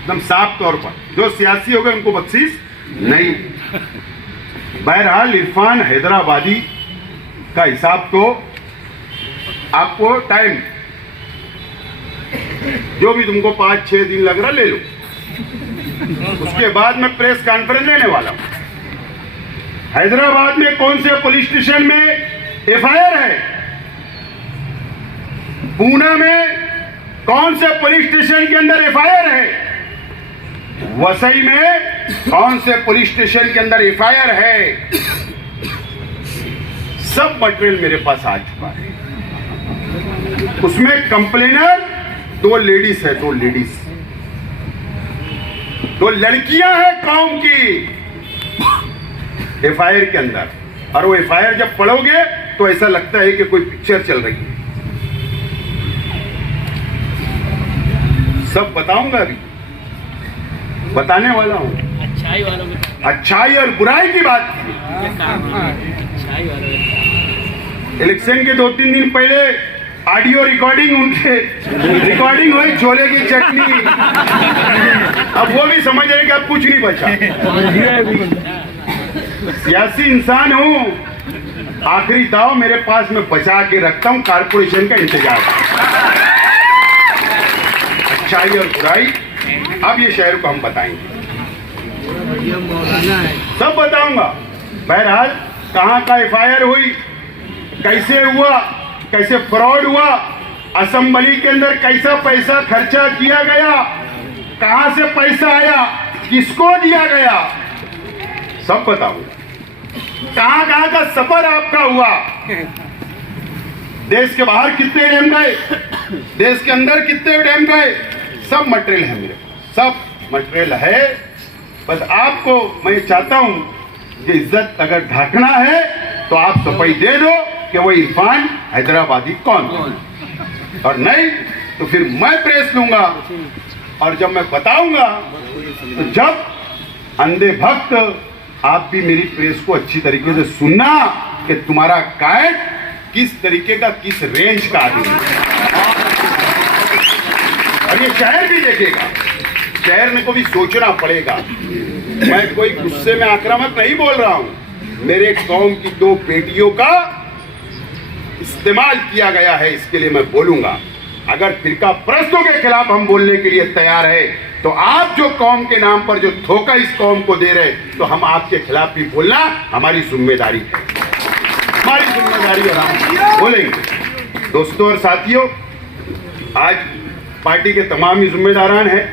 एकदम साफ तौर पर। जो सियासी हो गए उनको बख्शीश नहीं। बहरहाल इरफान हैदराबादी का हिसाब तो आपको टाइम, जो भी तुमको 5-6 दिन लग रहा ले लो, उसके बाद मैं प्रेस कॉन्फ्रेंस लेने वाला हूं। हैदराबाद में कौन से पुलिस स्टेशन में एफआईआर है? पूना में कौन से पुलिस स्टेशन के अंदर एफआईआर है? वसई में कौन से पुलिस स्टेशन के अंदर एफआईआर है? सब मटेरियल मेरे पास आ चुका है। उसमें कंप्लेनर 2 लेडीज है, 2 लेडीज, 2 लड़कियां हैं कौम की एफआईआर के अंदर। और वो एफआईआर जब पढ़ोगे तो ऐसा लगता है कि कोई पिक्चर चल रही है। सब बताऊंगा, अभी बताने वाला हूं। अच्छाई और बुराई की बात की। इलेक्शन के 2-3 दिन पहले ऑडियो रिकॉर्डिंग उनके रिकॉर्डिंग हुई, छोले की चटनी। अब वो भी समझ रहे कि अब कुछ नहीं बचा। सियासी इंसान हूं, आखिरी दाव मेरे पास में बचा के रखता हूं, कारपोरेशन का इंतजार। अच्छाई और बुराई अब ये शहर को हम बताएंगे, सब बताऊंगा। बहरहाल कहां का एफआईआर हुई, कैसे हुआ, कैसे फ्रॉड हुआ, असेंबली के अंदर कैसा पैसा खर्चा किया गया, कहां से पैसा आया, किसको दिया गया, सब बताऊंगा। कहां कहां का सफर आपका हुआ, देश के बाहर कितने डैम गए, देश के अंदर कितने डैम गए, सब मटेरियल है मेरे पास, सब मटेरियल है। बस आपको मैं चाहता हूं कि इज्जत अगर ढांकना है तो आप सफाई दे दो कि वो इरफान हैदराबादी कौन, और नहीं तो फिर मैं प्रेस लूंगा। और जब मैं बताऊंगा तो जब अंधे भक्त आप भी मेरी प्रेस को अच्छी तरीके से सुनना कि तुम्हारा कायद किस तरीके का, किस रेंज का आदमी है। और ये शहर भी देखेगा, शहर को भी सोचना पड़ेगा। मैं कोई गुस्से में आक्रामक नहीं बोल रहा हूं, मेरे कौम की 2 बेटियों का इस्तेमाल किया गया है, इसके लिए मैं बोलूंगा। अगर फिरका परस्तों के खिलाफ हम बोलने के लिए तैयार है तो आप जो कौम के नाम पर जो धोखा इस कौम को दे रहे, तो हम आपके खिलाफ भी बोलना हमारी जिम्मेदारी है, हमारी जिम्मेदारी, और हम बोलेंगे। दोस्तों और साथियों, आज पार्टी के तमाम ही जिम्मेदारान हैं,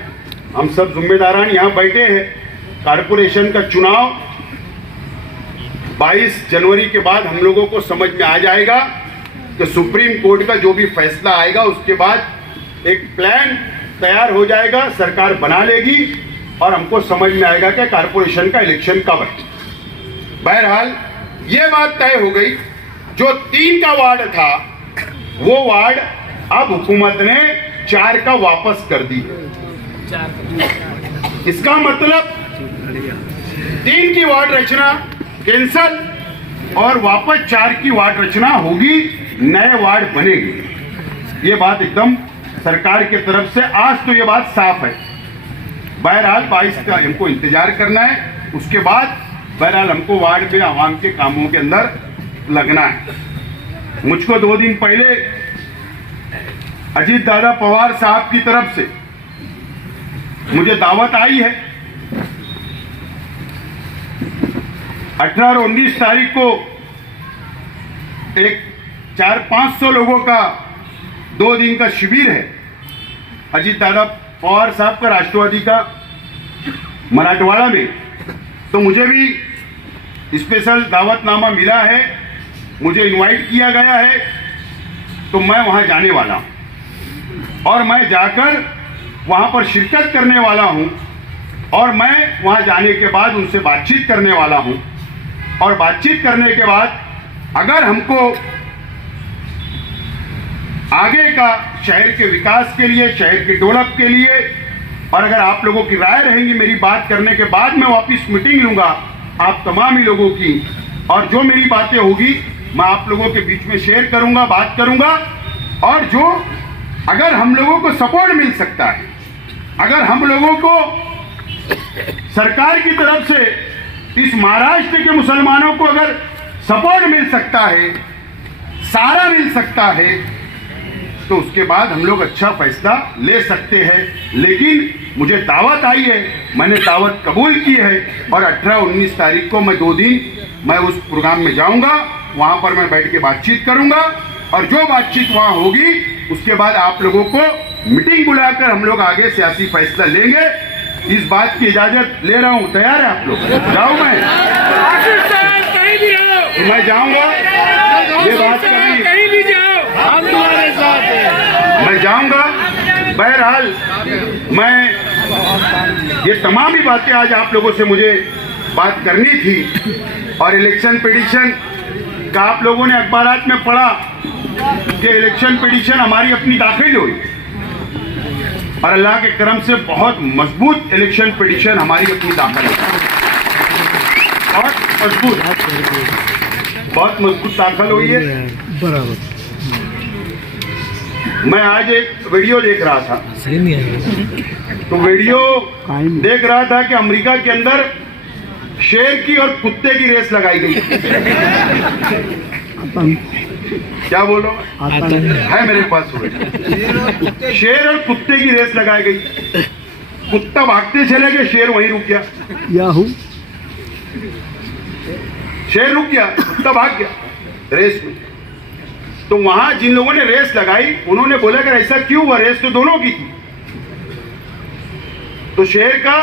हम सब जिम्मेदारान यहाँ बैठे हैं। कारपोरेशन का चुनाव 22 जनवरी के बाद हम लोगों को समझ में आ जाएगा कि सुप्रीम कोर्ट का जो भी फैसला आएगा उसके बाद एक प्लान तैयार हो जाएगा, सरकार बना लेगी और हमको समझ में आएगा कि कारपोरेशन का इलेक्शन कब है। बहरहाल ये बात तय हो गई, जो 3 का वार्ड था वो वार्ड अब हुकूमत ने 4 का वापस कर दी। इसका मतलब 3 की वार्ड रचना कैंसल और वापस 4 की वार्ड रचना होगी, नए वार्ड बनेगी। ये बात एकदम सरकार की तरफ से आज तो ये बात साफ है। बहरहाल 22 का हमको इंतजार करना है, उसके बाद बहरहाल हमको वार्ड में आवाम के कामों के अंदर लगना है। मुझको 2 दिन पहले अजीत दादा पवार साहब की तरफ से मुझे दावत आई है। 18 और 19 तारीख को एक 400-500 लोगों का 2 दिन का शिविर है अजीत दादा पवार साहब का, राष्ट्रवादी का, मराठवाड़ा में। तो मुझे भी स्पेशल दावतनामा मिला है, मुझे इनवाइट किया गया है, तो मैं वहां जाने वाला हूं और मैं जाकर वहां पर शिरकत करने वाला हूं और मैं वहां जाने के बाद उनसे बातचीत करने वाला हूं और बातचीत करने के बाद अगर हमको आगे का शहर के विकास के लिए, शहर के डेवलप के लिए, और अगर आप लोगों की राय रहेंगी मेरी बात करने के बाद, मैं वापस मीटिंग लूंगा आप तमाम ही लोगों की, और जो मेरी बातें होगी मैं आप लोगों के बीच में शेयर करूंगा, बात करूंगा। और जो अगर हम लोगों को सपोर्ट मिल सकता है, अगर हम लोगों को सरकार की तरफ से इस महाराष्ट्र के मुसलमानों को अगर सपोर्ट मिल सकता है, सहारा मिल सकता है, तो उसके बाद हम लोग अच्छा फैसला ले सकते हैं। लेकिन मुझे दावत आई है, मैंने दावत कबूल की है और 18-19 तारीख को मैं 2 दिन मैं उस प्रोग्राम में जाऊंगा, वहां पर मैं बैठ के बातचीत करूंगा और जो बातचीत वहां होगी उसके बाद आप लोगों को मीटिंग बुलाकर हम लोग आगे सियासी फैसला लेंगे। इस बात की इजाजत ले रहा हूं, तैयार है आप लोग? जाऊं मैं? आसिफ साहब कहीं भी रहो, तो मैं जाऊंगा, ये बात करनी, कहीं भी जाओ, हम तुम्हारे साथ हैं। मैं जाऊंगा। बहरहाल मैं ये तमाम ही बातें आज आप लोगों से मुझे बात करनी थी। और इलेक्शन पिटीशन का आप लोगों ने अखबारात में पढ़ा कि इलेक्शन पिटीशन हमारी अपनी दाखिल हुई और अल्लाह के करम से बहुत मजबूत इलेक्शन पिटीशन हमारी अपनी दाखिल हुई, बहुत मजबूत दाखिल हुई है। बराबर। मैं आज एक वीडियो देख रहा था, तो वीडियो देख रहा था कि अमेरिका के अंदर शेर की और कुत्ते की रेस लगाई गई। क्या बोलो है मेरे पास हुए, शेर और कुत्ते की रेस लगाई गई। कुत्ता भागते चले गए, शेर वहीं रुक गया। याहू। शेर रुक गया, कुत्ता भाग गया रेस में। तो वहां जिन लोगों ने रेस लगाई उन्होंने बोला कि ऐसा क्यों हुआ, रेस तो दोनों की थी। तो शेर का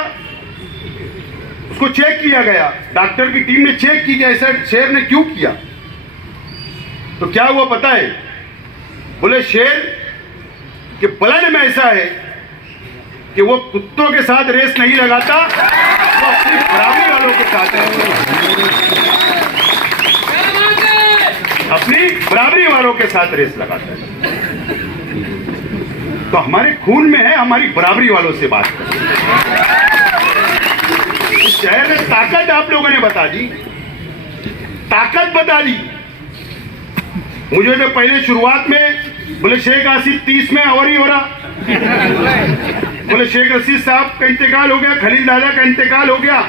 उसको चेक किया गया, डॉक्टर की टीम ने चेक की कि ऐसा शेर ने क्यों किया। तो क्या हुआ पता है? बोले शेर के ब्लड में ऐसा है कि वो कुत्तों के साथ रेस नहीं लगाता, वो अपनी बराबरी वालों के साथ अपनी बराबरी वालों के साथ रेस लगाता है। तो हमारे खून में है, हमारी बराबरी वालों से बात करें। शहर में ताकत आप लोगों ने बता दी, ताकत बता दी। मुझे तो पहले शुरुआत में बोले शेख आसिफ 30 में अवर ही हो रहा, बोले शेख रशीद साहब का इंतकाल हो गया, खलील दादा का इंतकाल हो गया,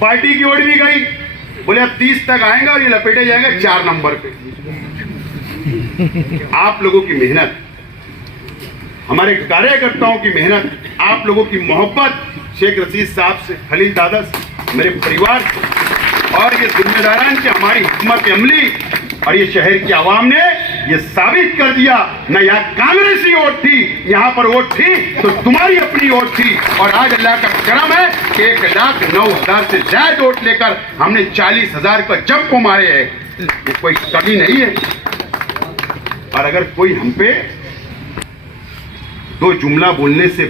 पार्टी की ओर भी गई, बोले अब 30 तक आएंगे और ये लपेटे जाएंगे 4 नंबर पे। आप लोगों की मेहनत, हमारे कार्यकर्ताओं की मेहनत, आप लोगों की मोहब्बत शेख रशीद साहब से, खलील दादा से, मेरे परिवार से और ये जिम्मेदारान की हमारी हिकमत अमली और ये शहर की आवाम ने ये साबित कर दिया। न यहाँ कांग्रेसी वोट थी, यहाँ पर वोट थी तो तुम्हारी अपनी वोट थी। और आज अल्लाह का करम है कि 1,09,000 से ज्यादा वोट लेकर हमने 40,000 का जब को मारे हैं। ये कोई कमी नहीं है। और अगर कोई हम पे 2 जुमला बोलने से,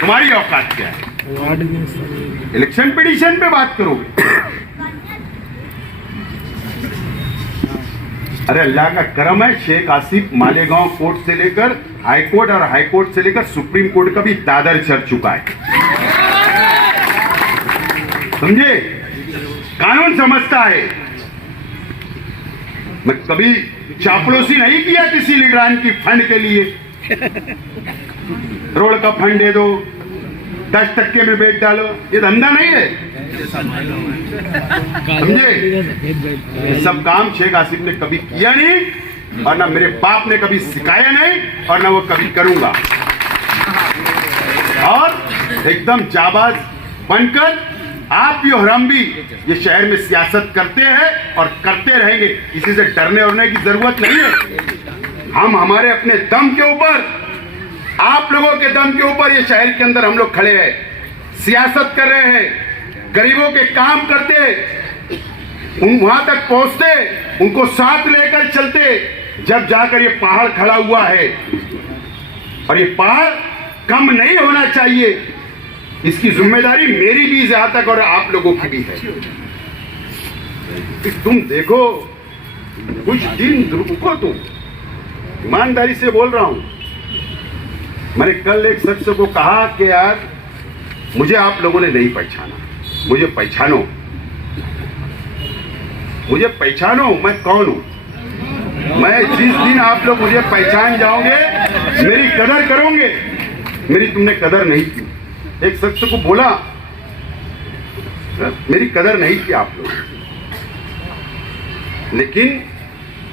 तुम्हारी औकात क्या है? इलेक्शन पिटीशन पे बात करोगे? अरे अल्लाह का करम है, शेख आसिफ मालेगांव कोर्ट से लेकर हाई कोर्ट और हाई कोर्ट से लेकर सुप्रीम कोर्ट का भी दादर चढ़ चुका है। समझे? कानून समझता है। मैं कभी चापलूसी नहीं किया किसी लीडरान की फंड के लिए, रोड का फंड दे दो, 10% में बेच डालो, ये धंधा नहीं है, समझे? ये सब काम शेख आसिफ ने कभी किया नहीं और ना मेरे बाप ने कभी सिखाया नहीं और ना वो कभी करूंगा। और एकदम जाबाज बनकर आप भी और हम भी ये शहर में सियासत करते हैं और करते रहेंगे, किसी से डरने उड़ने की जरूरत नहीं है। हम हमारे अपने दम के ऊपर, आप लोगों के दम के ऊपर ये शहर के अंदर हम लोग खड़े हैं, सियासत कर रहे हैं, गरीबों के काम करते, वहां तक पहुंचते, उनको साथ लेकर चलते, जब जाकर ये पहाड़ खड़ा हुआ है। और ये पहाड़ कम नहीं होना चाहिए, इसकी जिम्मेदारी मेरी भी जहां तक और आप लोगों की भी है। तुम देखो, कुछ दिन रुको, तुम ईमानदारी से बोल रहा हूं। मैंने कल एक शख्स को कहा कि यार मुझे आप लोगों ने नहीं पहचाना, मुझे पहचानो, मुझे पहचानो, मैं कौन हूं। मैं जिस दिन आप लोग मुझे पहचान जाओगे, मेरी कदर करोगे, मेरी तुमने कदर नहीं की। एक शख्स को बोला मेरी कदर नहीं की आप लोग, लेकिन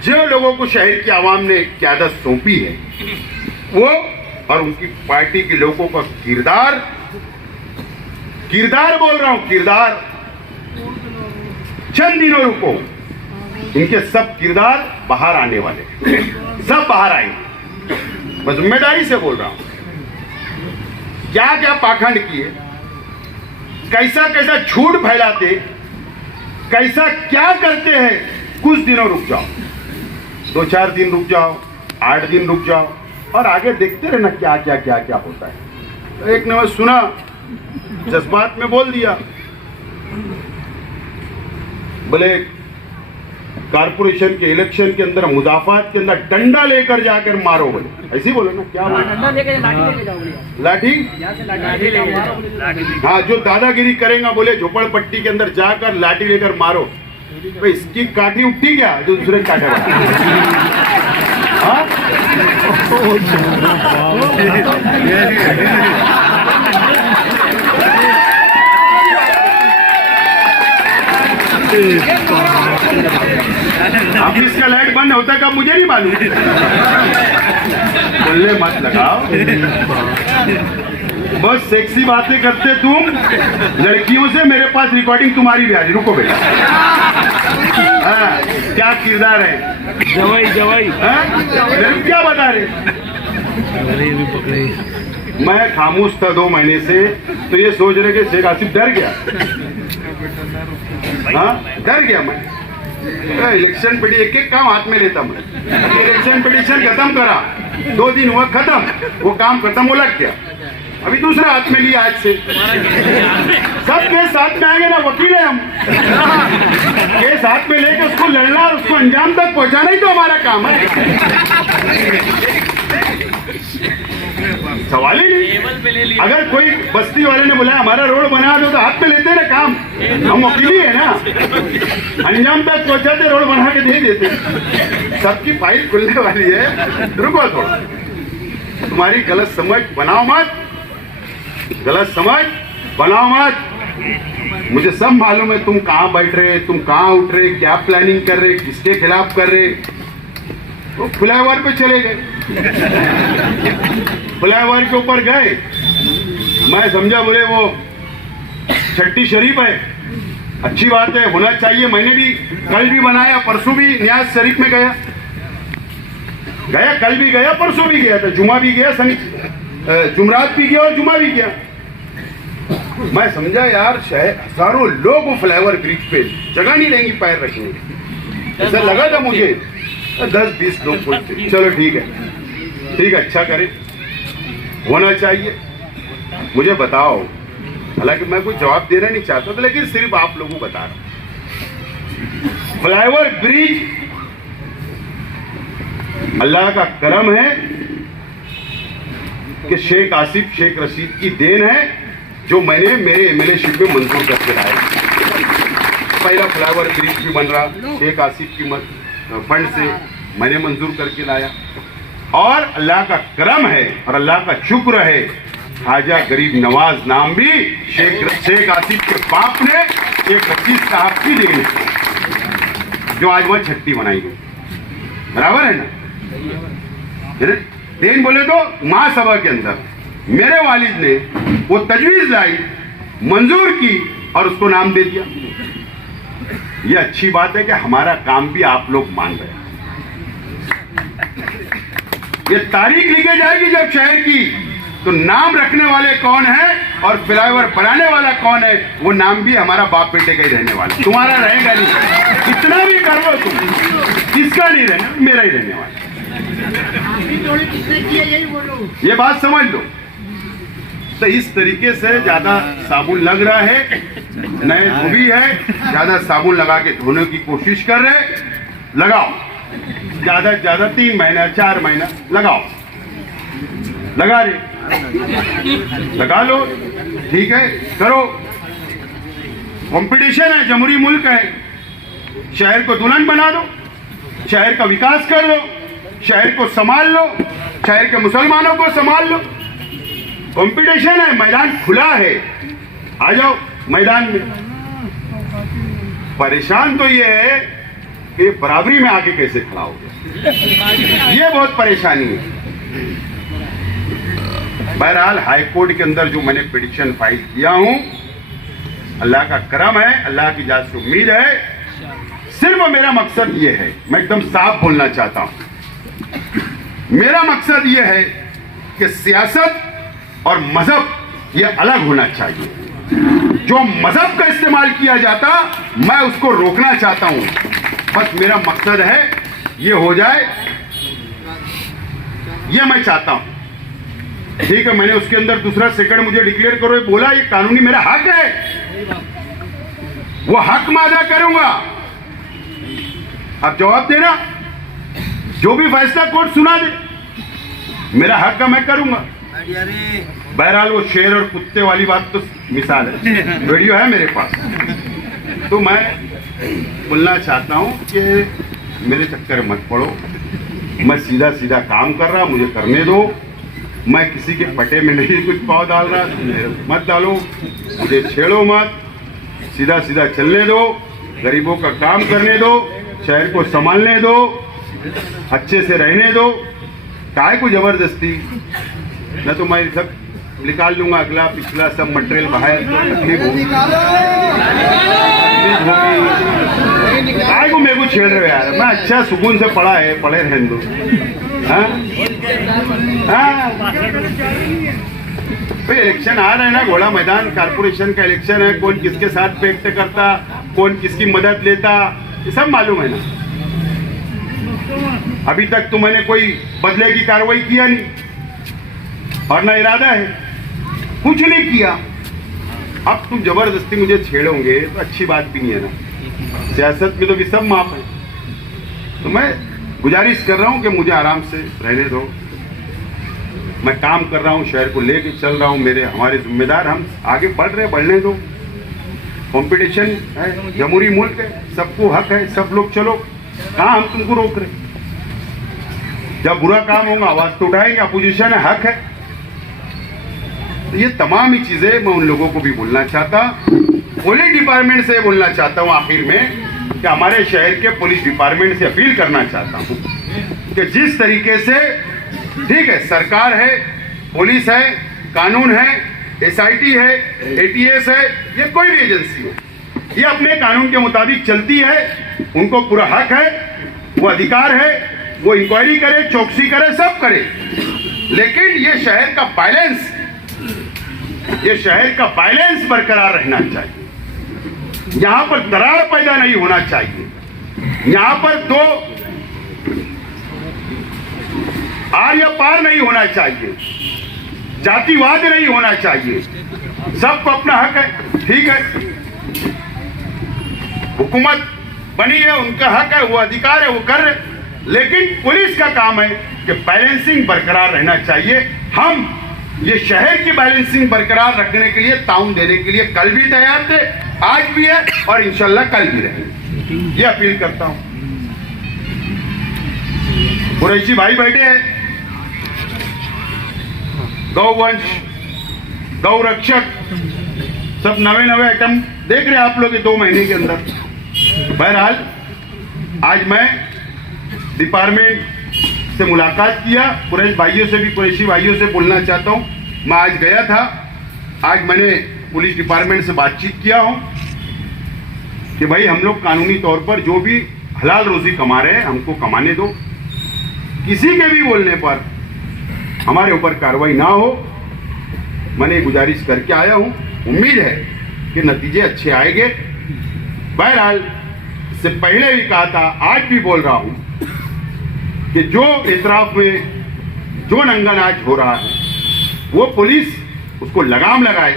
जो लोगों को शहर की आवाम ने क़यादत सौंपी है, वो और उनकी पार्टी के लोगों का किरदार बोल रहा हूं, किरदार, चंद दिनों रुको, इनके सब किरदार बाहर आने वाले, सब बाहर आएंगे। मैं जिम्मेदारी से बोल रहा हूं। क्या क्या पाखंड किए, कैसा कैसा झूठ फैलाते, कैसा क्या करते हैं। कुछ दिनों रुक जाओ, 2-4 दिन रुक जाओ, 8 दिन रुक जाओ और आगे देखते रहना क्या क्या क्या क्या होता है। तो एक ने मैं सुना, जज्बात में बोल दिया, बोले कारपोरेशन के इलेक्शन के अंदर मुदाफात के अंदर डंडा लेकर जाकर मारो, बोले ऐसे ही बोलो ना, क्या बोले, डंडा लेके लाठी जाओ, लाठी, हाँ, जो दादागिरी करेगा बोले झोपड़पट्टी के अंदर जाकर लाठी लेकर मारो। तो इसकी काठी उठी क्या जो दूसरे काटेगा? हाँ? अब इसका लाइट बंद होता कब मुझे नहीं मालूम। बोलने मत लगाओ, बस सेक्सी बातें करते तुम लड़कियों से। मेरे पास रिकॉर्डिंग तुम्हारी भी आ रही, रुको बेटा। हाँ, क्या किरदार है, जवाई क्या बता रहे? मैं खामोश था 2 महीने से, तो ये सोच रहे कि शेख आसिफ डर गया। हाँ, डर गया मैं। इलेक्शन पिटीशन एक काम हाथ में लेता मैं, इलेक्शन पिटीशन खत्म करा, 2 दिन हुआ खत्म, वो काम खत्म, वो लग गया। अभी दूसरा हाथ में लिया आज से। सब केस साथ में आएंगे ना, वकील है हम, केस हाथ में लेके उसको लड़ना और उसको अंजाम तक पहुंचाना ही तो हमारा काम है। सवाल ही नहीं। अगर कोई बस्ती वाले ने बोला हमारा रोड बना दो, तो हाथ में लेते ना काम, हम वकील ही है ना, अंजाम तक पहुंचाते, रोड बना के दे देते। सबकी फाइल खुलने वाली है, रुको थोड़ा। तुम्हारी गलत समझ बनाओ मत, गलत समझ बनाओ मत। मुझे सब मालूम है तुम कहां बैठ रहे, तुम कहां उठ रहे, क्या प्लानिंग कर रहे, किसके खिलाफ कर रहे। वो फ्लाईओवर पे चले गए, फ्लाईओवर के ऊपर गए, मैं समझा बोले वो छठी शरीफ है, अच्छी बात है, होना चाहिए। मैंने भी कल भी बनाया, परसों भी न्याज शरीफ में गया, कल भी गया, परसों भी गया था, जुमा भी गया, जुमरात भी गया और जुमा भी गया। मैं समझा यार शायद हजारों लोग वो फ्लाईओवर ब्रिज पे जगह नहीं रहेंगी पैर रखने की, ऐसा लगा था मुझे। 10-20 लोग पहुंचते, चलो ठीक है, अच्छा करे, होना चाहिए। मुझे बताओ, हालांकि मैं कोई जवाब देना नहीं चाहता था, लेकिन सिर्फ आप लोगों को बता रहा। फ्लाईओवर ब्रिज अल्लाह का करम है कि शेख आसिफ शेख रशीद की देन है, जो मैंने मेरे एमएलएशिप में मंजूर करके लाया। पहला फ्लाईओवर ब्रिज भी बन रहा शेख आसिफ की फंड से मैंने मंजूर करके लाया। और अल्लाह का करम है और अल्लाह का शुक्र है ख्वाजा गरीब नवाज नाम भी शेख आसिफ के बाप ने एक रशीद साहब की देन, जो आज वह छट्टी बनाई गई। बराबर है ना? देन बोले तो महासभा के अंदर मेरे वालिद ने वो तजवीज लाई, मंजूर की और उसको नाम दे दिया। ये अच्छी बात है कि हमारा काम भी आप लोग मान रहे हैं। ये तारीख लिखी जाएगी जब शहर की, तो नाम रखने वाले कौन है और फ्लाईओवर बनाने वाला कौन है, वो नाम भी हमारा बाप बेटे का ही रहने वाला, तुम्हारा रहेगा नहीं। कितना भी कर लो तुम, किसका नहीं रहना, मेरा ही रहने वाला। ये बात समझ लो। तो इस तरीके से ज्यादा साबुन लग रहा है, नए धोबी है, ज्यादा साबुन लगा के धोने की कोशिश कर रहे, लगाओ ज्यादा से ज्यादा 3 महीना 4 महीना लगाओ, लगा रहे, लगा लो, ठीक है, करो। कंपटीशन है, जमहूरी मुल्क है, शहर को दुल्हन बना दो, शहर का विकास कर लो, शहर को संभाल लो, शहर के मुसलमानों को संभाल लो। कंपटीशन है, मैदान खुला है, आ जाओ मैदान में। परेशान तो ये है कि बराबरी में आके कैसे खड़ा हो गया, ये बहुत परेशानी है। बहरहाल हाईकोर्ट के अंदर जो मैंने पिटीशन फाइल किया हूं, अल्लाह का करम है, अल्लाह की जात से उम्मीद है। सिर्फ मेरा मकसद ये है, मैं एकदम साफ बोलना चाहता हूं, मेरा मकसद ये है कि सियासत और मजहब ये अलग होना चाहिए। जो मजहब का इस्तेमाल किया जाता, मैं उसको रोकना चाहता हूं। बस मेरा मकसद है ये हो जाए, ये मैं चाहता हूं। ठीक है, मैंने उसके अंदर दूसरा सेकंड मुझे डिक्लेयर करो, ये बोला, ये कानूनी मेरा हक है, वो हक मैं अदा करूंगा। अब जवाब देना, जो भी फैसला कोर्ट सुना दे, मेरा हक का मैं करूंगा। बहरहाल वो शेर और कुत्ते वाली बात तो मिसाल है, वीडियो है मेरे पास। तो मैं बोलना चाहता हूं कि मेरे चक्कर में मत पड़ो, मैं सीधा सीधा काम कर रहा, मुझे करने दो। मैं किसी के पटे में नहीं कुछ पाँव डाल रहा, मत डालो, मुझे छेड़ो मत, सीधा सीधा चलने दो, गरीबों का काम करने दो, शहर को संभालने दो, अच्छे से रहने दो। काय को जबरदस्ती, न तो मैं सब निकाल लूंगा, अगला पिछला सब मटेरियल बाहर, तकलीफ होगी। काय को मेरे को छेड़ रहे हो यार, मैं अच्छा सुकून से पढ़ा है, पढ़े रहने दो। इलेक्शन आ रहे हैं ना, घोड़ा मैदान कारपोरेशन का इलेक्शन है, कौन किसके साथ पेक्ट करता, कौन किसकी मदद लेता, ये सब मालूम है ना। अभी तक तो मैंने कोई बदले की कार्रवाई किया नहीं और ना इरादा है, कुछ नहीं किया। अब तुम जबरदस्ती मुझे छेड़ोगे तो अच्छी बात भी नहीं है ना। सियासत में तो भी सब माफ है। तो मैं गुजारिश कर रहा हूं कि मुझे आराम से रहने दो, मैं काम कर रहा हूं, शहर को लेके चल रहा हूं, मेरे हमारे जिम्मेदार, हम आगे बढ़ रहे, बढ़ने दो। कंपटीशन है, जमहूरी मुल्क है, सबको हक है, सब लोग चलो, कहाँ हम तुमको रोक रहे। जब बुरा काम होगा आवाज तो उठाएंगे, अपोजिशन है, हक है। तो ये तमाम ही चीजें मैं उन लोगों को भी बोलना चाहता, पुलिस डिपार्टमेंट से बोलना चाहता हूं आखिर में, कि हमारे शहर के पुलिस डिपार्टमेंट से अपील करना चाहता हूं कि जिस तरीके से, ठीक है, सरकार है, पुलिस है, कानून है, SIT है, ATS है, ये कोई भी एजेंसी हो, ये अपने कानून के मुताबिक चलती है, उनको पूरा हक है, वो अधिकार है, वो इंक्वायरी करे, चौकसी करे, सब करे। लेकिन ये शहर का बैलेंस, ये शहर का बैलेंस बरकरार रहना चाहिए। यहां पर दरार पैदा नहीं होना चाहिए, यहां पर दो आर या पार नहीं होना चाहिए, जातिवाद नहीं होना चाहिए, सबको अपना हक है, ठीक है, हुकूमत बनी है, उनका हक है, वो अधिकार है, वो कर रहे। लेकिन पुलिस का काम है कि बैलेंसिंग बरकरार रहना चाहिए। हम ये शहर की बैलेंसिंग बरकरार रखने के लिए, ताउन देने के लिए कल भी तैयार थे, आज भी है और इंशाल्लाह कल भी रहेंगे। ये अपील करता हूं। कुरैशी भाई बैठे हैं, गौवंश गौ रक्षक, सब नवे आइटम देख रहे हैं आप लोग ये 2 महीने के अंदर। बहरहाल आज मैं डिपार्टमेंट से मुलाकात किया, कुरैशी भाइयों से बोलना चाहता हूँ। मैं आज गया था, आज मैंने पुलिस डिपार्टमेंट से बातचीत किया हूँ कि भाई हम लोग कानूनी तौर पर जो भी हलाल रोजी कमा रहे हैं हमको कमाने दो, किसी के भी बोलने पर हमारे ऊपर कार्रवाई ना हो। मैंने गुजारिश करके आया हूँ, उम्मीद है कि नतीजे अच्छे आएंगे। बहरहाल इससे पहले भी कहा था, आज भी बोल रहा हूँ कि जो इतराफ में जो नंगानाच हो रहा है वो पुलिस उसको लगाम लगाए,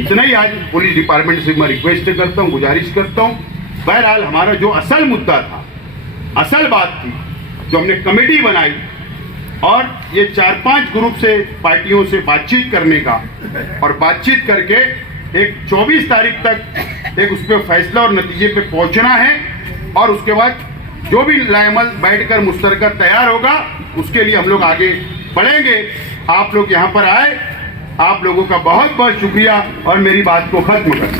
इतना ही आज पुलिस डिपार्टमेंट से मैं रिक्वेस्ट करता हूँ, गुजारिश करता हूँ। बहरहाल हमारा जो असल मुद्दा था, असल बात थी, जो हमने कमेटी बनाई और ये 4-5 ग्रुप से पार्टियों से बातचीत करने का, और बातचीत करके एक 24 तारीख तक एक उस पर फैसला और नतीजे पे पहुंचना है, और उसके बाद जो भी लाएमल बैठकर मुश्तरका तैयार होगा उसके लिए हम लोग आगे बढ़ेंगे। आप लोग यहाँ पर आए, आप लोगों का बहुत बहुत शुक्रिया और मेरी बात को खत्म कर